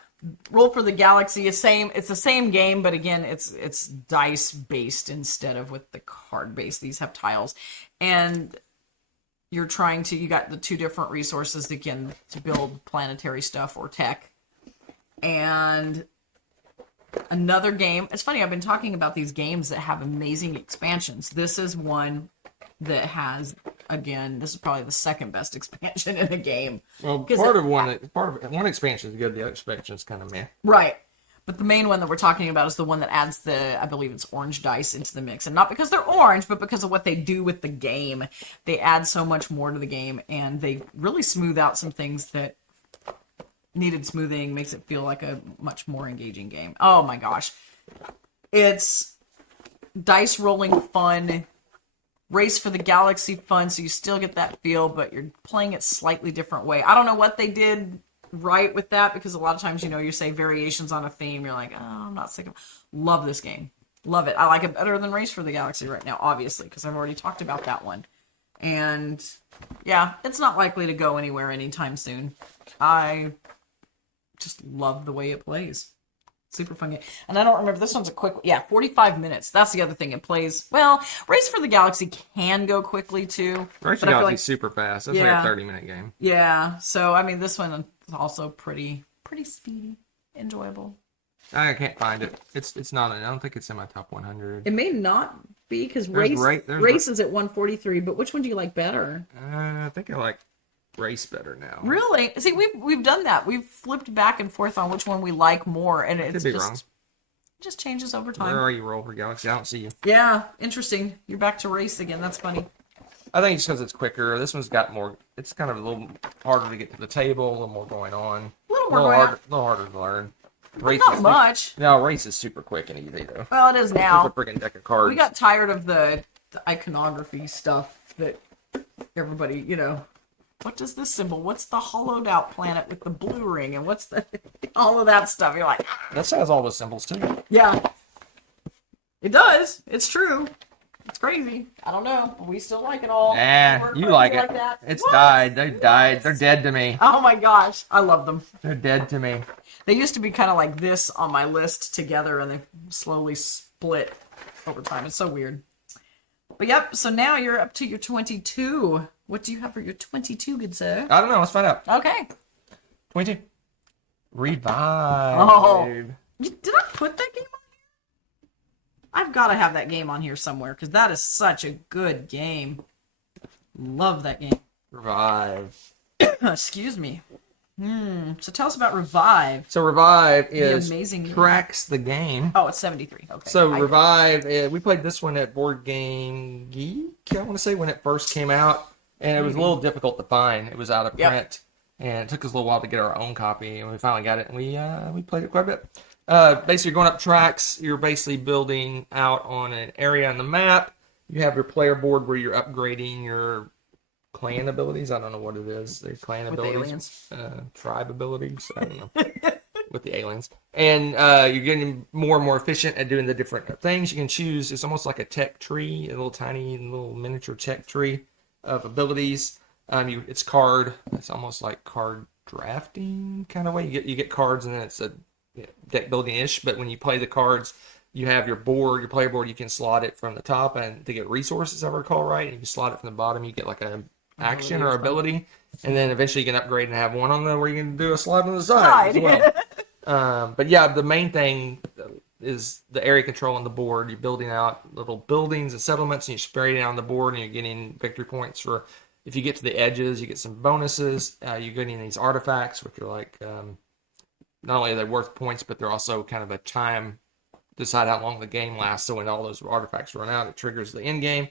Roll for the Galaxy is same. It's the same game, but again, it's dice based instead of with the card based. These have tiles, and you got the two different resources again to build planetary stuff or tech, and another game. It's funny, I've been talking about these games that have amazing expansions. This is one that has, again, this is probably the second best expansion in a game. Well, part of one expansion is good. The other expansion is kind of meh. Right. But the main one that we're talking about is the one that adds I believe it's orange dice into the mix. And not because they're orange, but because of what they do with the game. They add so much more to the game, and they really smooth out some things that needed smoothing, makes it feel like a much more engaging game. Oh my gosh. It's dice rolling fun, Race for the Galaxy fun, so you still get that feel, but you're playing it slightly different way. I don't know what they did right with that, because a lot of times, you say variations on a theme, you're like, oh, I'm not sick of it. Love this game. Love it. I like it better than Race for the Galaxy right now, obviously, because I've already talked about that one. And yeah, it's not likely to go anywhere anytime soon. I just love the way it plays. Super fun game. And I don't remember, this one's 45 minutes. That's the other thing. It plays, well, Race for the Galaxy can go quickly too. Race for the Galaxy is super fast. That's like a 30-minute game. Yeah. So, I mean, this one is also pretty speedy, enjoyable. I can't find it. It's not. I don't think it's in my top 100. It may not be, because Race is at 143, but which one do you like better? I think I like Race better now. Really? See, we've done that. We've flipped back and forth on which one we like more, and it's just changes over time. Where are you, Roll for Galaxy? I don't see you. Yeah, interesting. You're back to Race again. That's funny. I think it's because it's quicker. This one's got more. It's kind of a little harder to get to the table. A little more going on. A little more a little harder to learn. Race not much. No, Race is super quick and easy though. Well, it is now. It's a freaking deck of cards. We got tired of the iconography stuff that everybody, what does this symbol? What's the hollowed out planet with the blue ring? And what's all of that stuff? You're like, that has all those symbols too. Yeah. It does. It's true. It's crazy. I don't know. We still like it all. You like it. That. It's what? Died. They died. They're dead to me. Oh my gosh. I love them. They're dead to me. They used to be kind of like this on my list together, and they slowly split over time. It's so weird. But yep, so now you're up to your 22. What do you have for your 22, good sir? I don't know. Let's find out. Okay. 22. Revive. Oh. Did I put that game on here? I've got to have that game on here somewhere, because that is such a good game. Love that game. Revive. Excuse me. So tell us about Revive. So Revive The is amazing tracks the game. Oh, it's 73. Okay. So Revive, we played this one at Board Game Geek, I want to say, when it first came out, and it was a little difficult to find. It was out of print, and it took us a little while to get our own copy, and we finally got it, and we played it quite a bit. Basically, you're going up tracks. You're basically building out on an area on the map. You have your player board where you're upgrading your clan abilities. I don't know what it is. They're clan with abilities. Tribe abilities. I don't know. With the aliens. And you're getting more and more efficient at doing the different things. You can choose, it's almost like a tech tree, a little tiny little miniature tech tree of abilities. It's card. It's almost like card drafting kind of way. You get cards, and then it's a deck building-ish. But when you play the cards, you have your board, your player board. You can slot it from the top, and to get resources, if I recall right, and you can slot it from the bottom. You get like an action or ability, and then eventually you can upgrade and have one on there where you can do a slide on the side as well. But yeah, the main thing is the area control on the board. You're building out little buildings and settlements, and you're spraying it on the board, and you're getting victory points for. If you get to the edges, you get some bonuses. You're getting these artifacts, which are like not only are they worth points, but they're also kind of a time decide how long the game lasts. So when all those artifacts run out, it triggers the end game.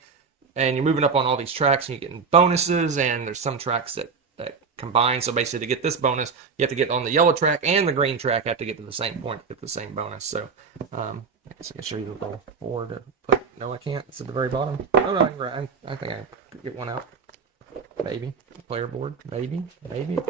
And you're moving up on all these tracks, and you're getting bonuses, and there's some tracks that combine. So basically, to get this bonus, you have to get on the yellow track and the green track have to get to the same point to get the same bonus. So I guess I can show you the little board to put. No, I can't. It's at the very bottom. Oh, no, I think I could get one out. Maybe. Player board. Maybe.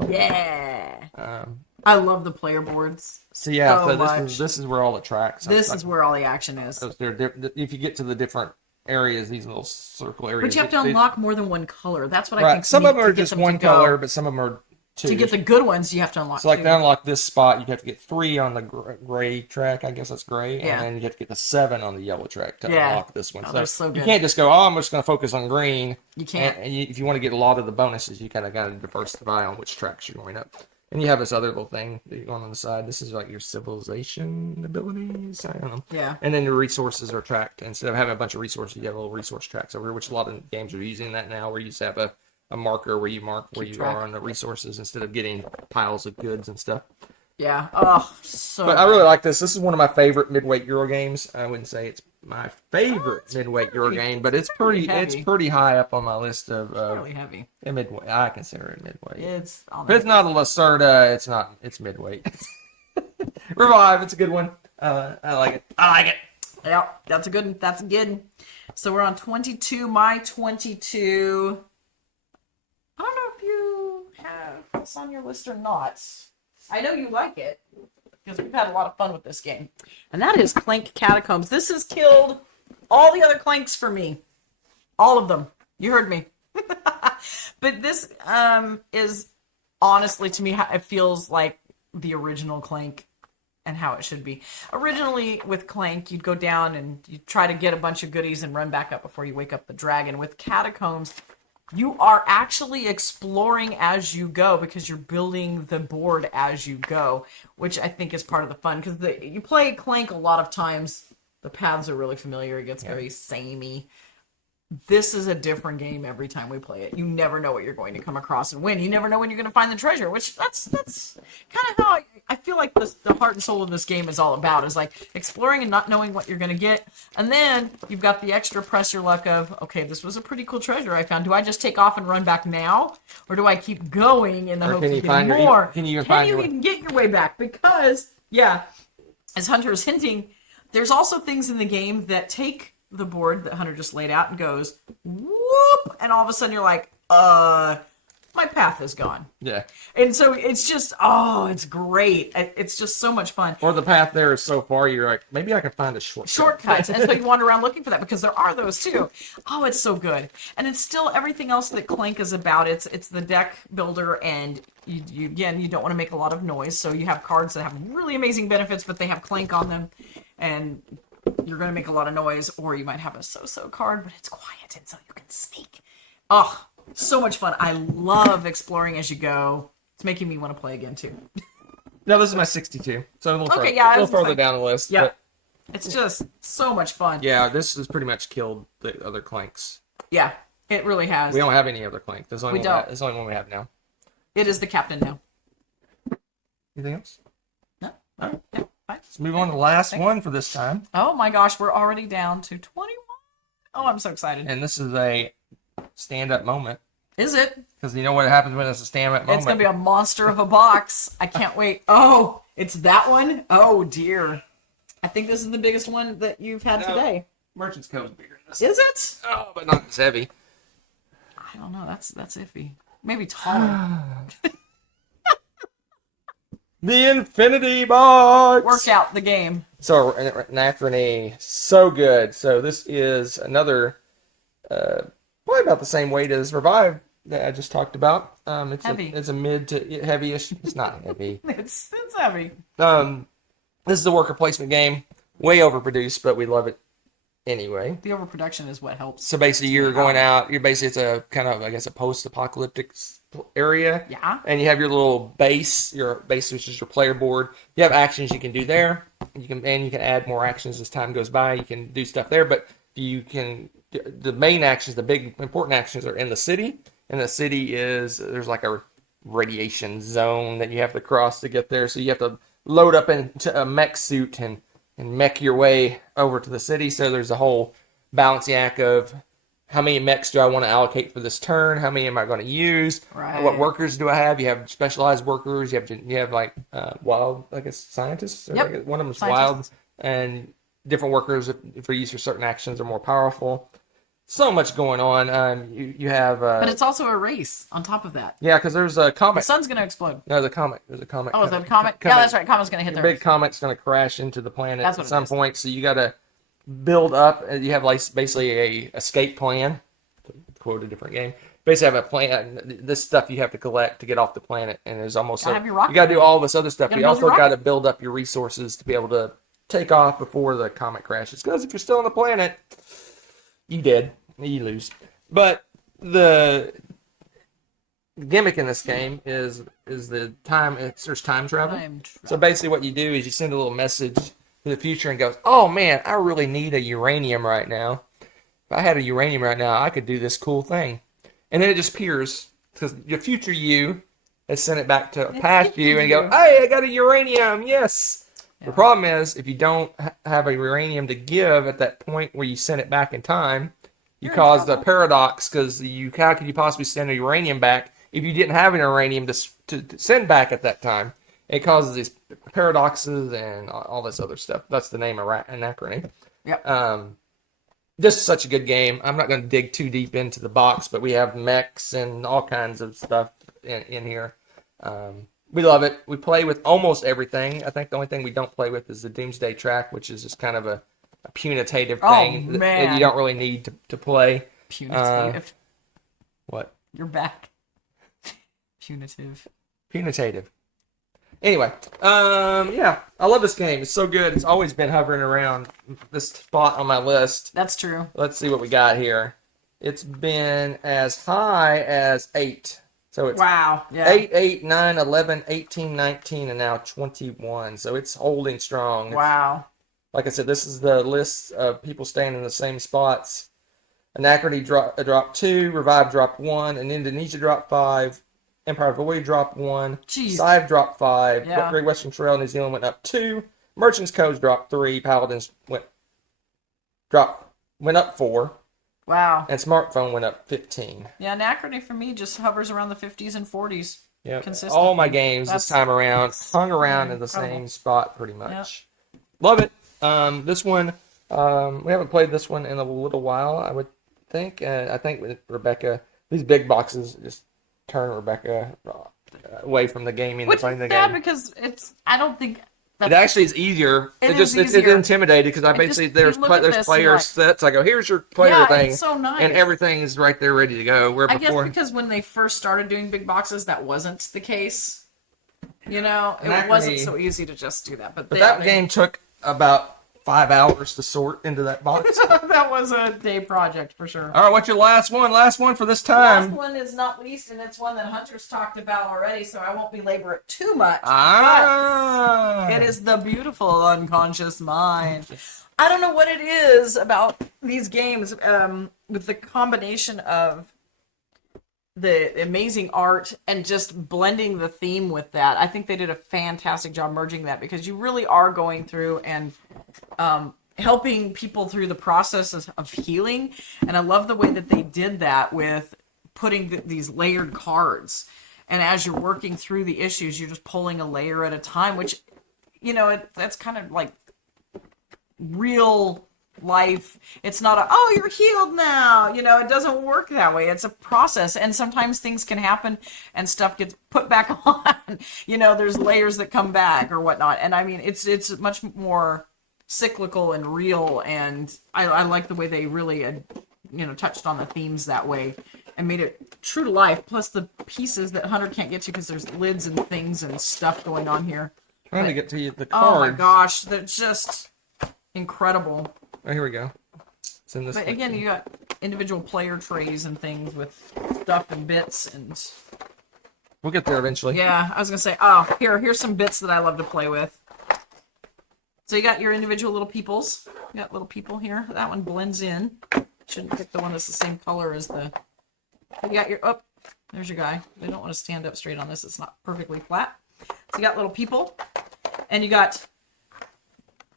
Yeah. I love the player boards. So yeah, so this is where all the tracks. This is where all the action is. If you get to the different areas, these little circle areas. But you have to unlock more than one color. That's what I think. Some of them are just one color, but some of them are two. To get the good ones, you have to unlock. So, like to unlock this spot, you have to get 3 on the gray track. I guess that's gray, and then you have to get the 7 on the yellow track to unlock this one. So you can't just go, "Oh, I'm just going to focus on green." You can't. And if you want to get a lot of the bonuses, you kind of got to diversify on which tracks you're going up. And you have this other little thing that you go on the side. This is like your civilization abilities. I don't know. Yeah. And then the resources are tracked. Instead of having a bunch of resources, you have little resource tracks over here, which a lot of games are using that now, where you just have a marker where you mark where you are on the resources instead of getting piles of goods and stuff. Yeah. Oh, so. But I really like this. This is one of my favorite midweight Euro games. I wouldn't say it's my favorite midweight Euro game, but it's pretty high up on my list of really heavy. Midweight. I consider it midweight. It's not a Lacerda. It's midweight. Revive. It's a good one. I like it. Yeah, that's a good one. That's a good one. So we're on 22. My 22. I don't know if you have this on your list or not. I know you like it because we've had a lot of fun with this game. And that is Clank Catacombs. This has killed all the other Clanks for me. All of them. You heard me. But this is honestly, to me, it feels like the original Clank and how it should be. Originally, with Clank, you'd go down and you'd try to get a bunch of goodies and run back up before you wake up the dragon. With Catacombs, you are actually exploring as you go because you're building the board as you go, which I think is part of the fun. Because you play Clank a lot of times, the paths are really familiar. It gets very samey. This is a different game every time we play it. You never know what you're going to come across and win. You never know when you're going to find the treasure, which that's kind of how I feel like the heart and soul of this game is all about, is like exploring and not knowing what you're going to get. And then you've got the extra press your luck of, okay, this was a pretty cool treasure I found. Do I just take off and run back now? Or do I keep going in the hope of getting more? Can you even get your way back? Because, yeah, as Hunter is hinting, there's also things in the game that take the board that Hunter just laid out and goes, whoop, and all of a sudden you're like, my path is gone. Yeah. And so it's just, it's great. It's just so much fun. Or the path there is so far, you're like, maybe I can find a shortcut. Shortcuts. And so you wander around looking for that because there are those too. Oh, it's so good. And it's still everything else that Clank is about. It's the deck builder, and you don't want to make a lot of noise. So you have cards that have really amazing benefits, but they have Clank on them. And you're going to make a lot of noise, or you might have a so-so card, but it's quiet, and so you can sneak. Oh, so much fun. I love exploring as you go. It's making me want to play again, too. No, this is my 62, so a little, a little further down the list. Yeah, it's just so much fun. Yeah, this has pretty much killed the other Clanks. Yeah, it really has. We don't have any other Clank. This is the only one we have now. It is the captain now. Anything else? No. All right. Yeah, fine. Let's move on to the last one for this time. Oh my gosh, we're already down to 21. Oh, I'm so excited. And this is a stand-up moment. Is it? Because you know what happens when it's a stand-up moment? It's going to be a monster of a box. I can't wait. Oh, it's that one? Oh, dear. I think this is the biggest one that you've had today. Merchant's Cove's bigger than this. Is it? Oh, but not as heavy. I don't know. That's iffy. Maybe taller. The Infinity Box! Work out the game. So, Anachrony, so good. So this is another, probably about the same weight as Revive that I just talked about. It's heavy. It's a mid to heavy-ish. It's not heavy. It's heavy. This is a worker placement game. Way overproduced, but we love it anyway. The overproduction is what helps. So basically, you're going out. It's a kind of, I guess, a post-apocalyptic area. Yeah. And you have your little base, which is your player board. You have actions you can do there. You can add more actions as time goes by. You can do stuff there, but the main actions, the big important actions, are in the city. And the city there's like a radiation zone that you have to cross to get there. So you have to load up into a mech suit and mech your way over to the city. So there's a whole balancing act of how many mechs do I want to allocate for this turn? How many am I going to use? Right. What workers do I have? You have specialized workers. You have like wild, I guess, scientists. Yep. One of them is wild, and different workers for use for certain actions are more powerful. So much going on. You have. But it's also a race on top of that. Yeah, because there's a The comet. sun's going to explode. No, there's a comet. Oh, is that a comet? Yeah, that's right. Comet's going to hit The the big Earth. comet's going to crash into the planet That's at what it some is. point. So you got to build up. You have like basically a escape plan. To quote a different game. Basically, have a plan. This stuff you have to collect to get off the planet, and there's almost Gotta have your rocket you got to do ready. all this other stuff. Gotta You build your also got to rocket. build up your resources to be able to take off before the comet crashes. Because if you're still on the planet, you dead. You lose. But the gimmick in this game is the time. There's time travel. So basically, what you do is you send a little message to the future and goes, "Oh man, I really need a uranium right now. If I had a uranium right now, I could do this cool thing." And then it just appears because your future you has sent it back to past you and go, "Hey, I got a uranium. Yes." Yeah. The problem is if you don't have a uranium to give at that point where you send it back in time, you cause the paradox because how could you possibly send a uranium back if you didn't have an uranium to send back at that time? It causes these paradoxes and all this other stuff. That's the name of Anachrony. Yep. Just such a good game. I'm not going to dig too deep into the box, but we have mechs and all kinds of stuff in here. We love it. We play with almost everything. I think the only thing we don't play with is the Doomsday Track, which is just kind of a punitive thing that you don't really need to play. Punitive. What? You're back. Punitive. Punitive. Anyway, yeah, I love this game. It's so good. It's always been hovering around this spot on my list. That's true. Let's see what we got here. It's been as high as 8. So it's wow. Yeah. 8, 8, 9, 11, 18, 19, and now 21. So it's holding strong. Wow. Like I said, this is the list of people staying in the same spots. Anachrony dropped 2, Revive dropped 1, and Indonesia dropped 5. Empire Void dropped 1. Jeez. Scythe dropped 5. Yeah. Great Western Trail, New Zealand went up 2. Merchant's Codes dropped 3. Paladins went up 4. Wow. And Smartphone went up 15. Yeah, Anachrony for me just hovers around the 50s and 40s. Yeah. Consistently. All my games this time around hung around in the same spot pretty much. Yep. Love it. This one, we haven't played this one in a little while, I would think. I think with Rebecca, these big boxes just turn Rebecca away from the gaming. Which is sad because I don't think it actually is easier. It's intimidated because there's player sets. I go, here's your player thing. It's so nice. And everything's right there ready to go. Where before, I guess because when they first started doing big boxes, that wasn't the case. It wasn't so easy to just do that. But that game took about 5 hours to sort into that box. That was a day project for sure. All right, what's your last one? Last one for this time. Last one is not least, and it's one that Hunter's talked about already, so I won't belabor it too much. It is the beautiful unconscious mind. I don't know what it is about these games with the combination of the amazing art and just blending the theme with that. I think they did a fantastic job merging that, because you really are going through and helping people through the process of healing. And I love the way that they did that with putting these layered cards. And as you're working through the issues, you're just pulling a layer at a time, which, that's kind of like real life. It's not you're healed now. It doesn't work that way. It's a process. And sometimes things can happen and stuff gets put back on. There's layers that come back or whatnot. And I mean, it's much more cyclical and real. And I like the way they really, touched on the themes that way and made it true to life. Plus the pieces that Hunter can't get to because there's lids and things and stuff going on here. Trying to get to the cards. Oh my gosh, they're just incredible. Oh, here we go. It's in this. But again, you got individual player trays and things with stuff and bits and. We'll get there eventually. Yeah, I was gonna say. Here's some bits that I love to play with. So you got your individual little peoples. You got little people here. That one blends in. Shouldn't pick the one that's the same color as the. You got your there's your guy. They don't want to stand up straight on this. It's not perfectly flat. So you got little people, and you got.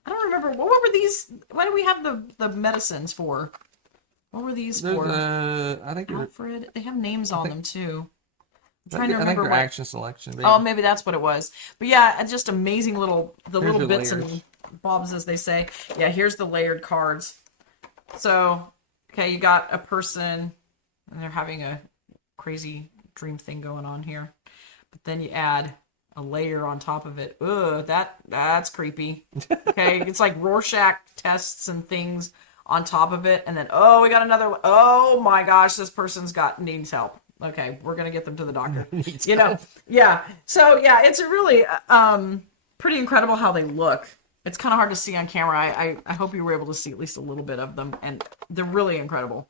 I don't remember what were these. Why do we have the medicines for? What were these for? I think Alfred. They have names on them too. I think they're action selection. Maybe. Oh, maybe that's what it was. But yeah, just amazing little little bits layers. and bobs, as they say. Yeah, here's the layered cards. So, okay, you got a person, and they're having a crazy dream thing going on here. But then you add a layer on top of it. Ugh, that's creepy. Okay, it's like Rorschach tests and things on top of it, and then we got another. Oh my gosh, this person's needs help. Okay, we're gonna get them to the doctor. Yeah. So yeah, it's a really pretty incredible how they look. It's kind of hard to see on camera. I hope you were able to see at least a little bit of them, and they're really incredible.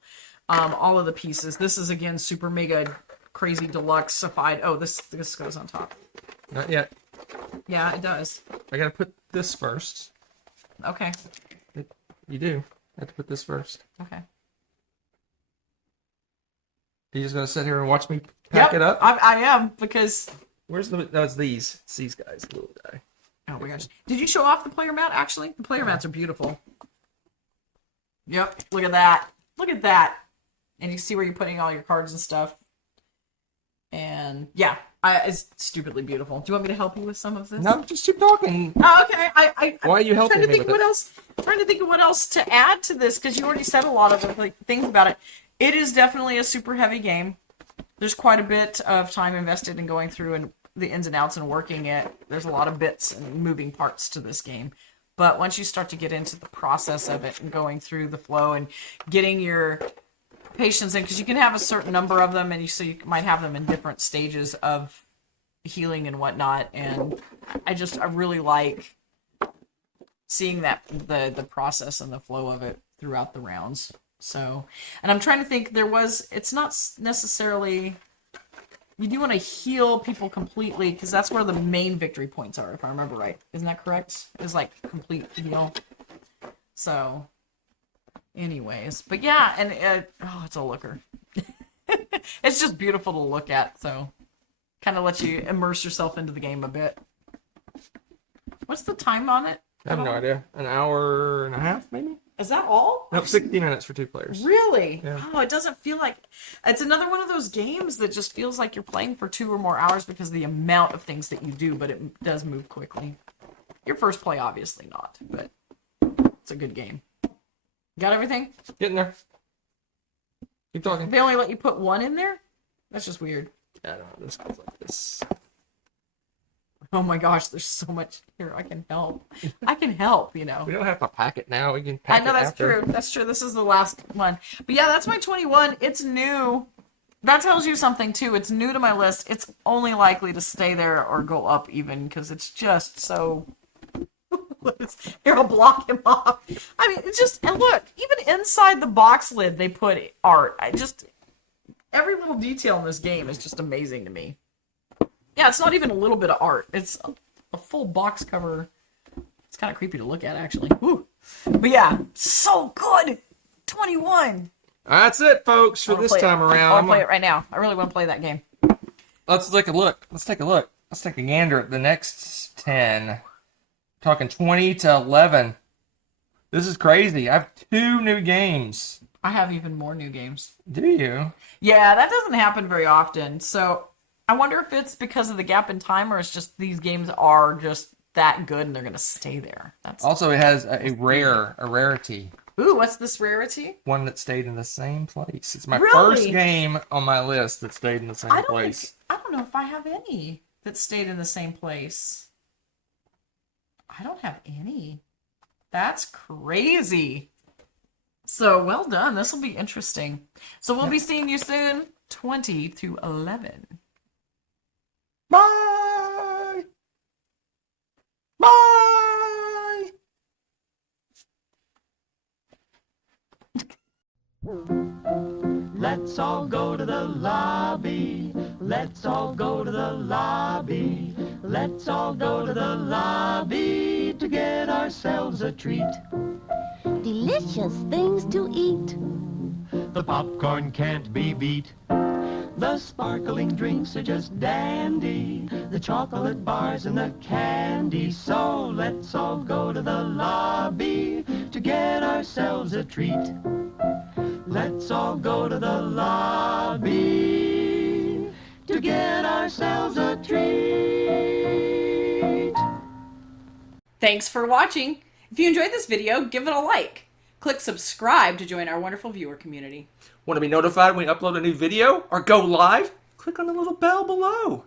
All of the pieces. This is again super mega crazy deluxeified. Oh, this goes on top. Not yet. Yeah, it does. I gotta put this first. Okay. You do. I have to put this first. Okay. You just gonna sit here and watch me pack it up? I am, because. Where's the? No, it's these. It's these guys. Little guy. Oh my gosh! Did you show off the player mat? Actually, the player mats are beautiful. Yep. Look at that. Look at that. And you see where you're putting all your cards and stuff. And yeah, it's stupidly beautiful. Do you want me to help you with some of this? No, just keep talking. Oh, okay. Why are you helping me with it? Trying to think of what else to add to this, because you already said a lot of things about it. It is definitely a super heavy game. There's quite a bit of time invested in going through and the ins and outs and working it. There's a lot of bits and moving parts to this game. But once you start to get into the process of it and going through the flow and getting your patients in, because you can have a certain number of them, and you might have them in different stages of healing and whatnot. And I really like seeing that the process and the flow of it throughout the rounds. So, and I'm trying to think, it's not necessarily, you do want to heal people completely, because that's where the main victory points are, if I remember right. Isn't that correct? It's like complete heal. So, anyways, but yeah, and it's a looker. It's just beautiful to look at, so kind of lets you immerse yourself into the game a bit. What's the time on it? I have no idea. An hour and a half, maybe? Is that all? Nope, 60 minutes for 2 players. Really? Yeah. Oh, it doesn't feel like... It's another one of those games that just feels like you're playing for 2 or more hours because of the amount of things that you do, but it does move quickly. Your first play, obviously not, but it's a good game. Got everything? Getting there. Keep talking. They only let you put 1 in there? That's just weird. Yeah, I don't know. This goes like this. Oh my gosh, there's so much here. I can help. I can help, We don't have to pack it now. We can pack it I know that's after. true. That's true. This is the last one. But yeah, that's my 21. It's new. That tells you something too. It's new to my list. It's only likely to stay there or go up even, because it's just so... Here, I'll block him off. I mean, it's just... And look, even inside the box lid, they put art. Every little detail in this game is just amazing to me. Yeah, it's not even a little bit of art. It's a full box cover. It's kind of creepy to look at, actually. Woo. But yeah, so good. 21. That's it, folks, for this time I around. want to play it right now. I really want to play that game. Let's take a look. Let's take a gander at the next 10. Talking 20 to 11. This is crazy. I have 2 new games. I have even more new games. Do you? Yeah, that doesn't happen very often. So I wonder if it's because of the gap in time, or it's just these games are just that good and they're gonna stay there. Also, it has a rarity. Ooh, what's this rarity? One that stayed in the same place. It's my Really? first game on my list that stayed in the same place. I don't know if I have any that stayed in the same place. I don't have any. That's crazy. So well done. This will be interesting. So we'll be seeing you soon. 20 to 11. Bye. Bye. Let's all go to the lobby. Let's all go to the lobby. Let's all go to the lobby to get ourselves a treat. Delicious things to eat. The popcorn can't be beat. The sparkling drinks are just dandy. The chocolate bars and the candy. So let's all go to the lobby to get ourselves a treat. Let's all go to the lobby to get ourselves a treat. Thanks for watching. If you enjoyed this video, give it a like. Click subscribe to join our wonderful viewer community. Want to be notified when we upload a new video or go live? Click on the little bell below.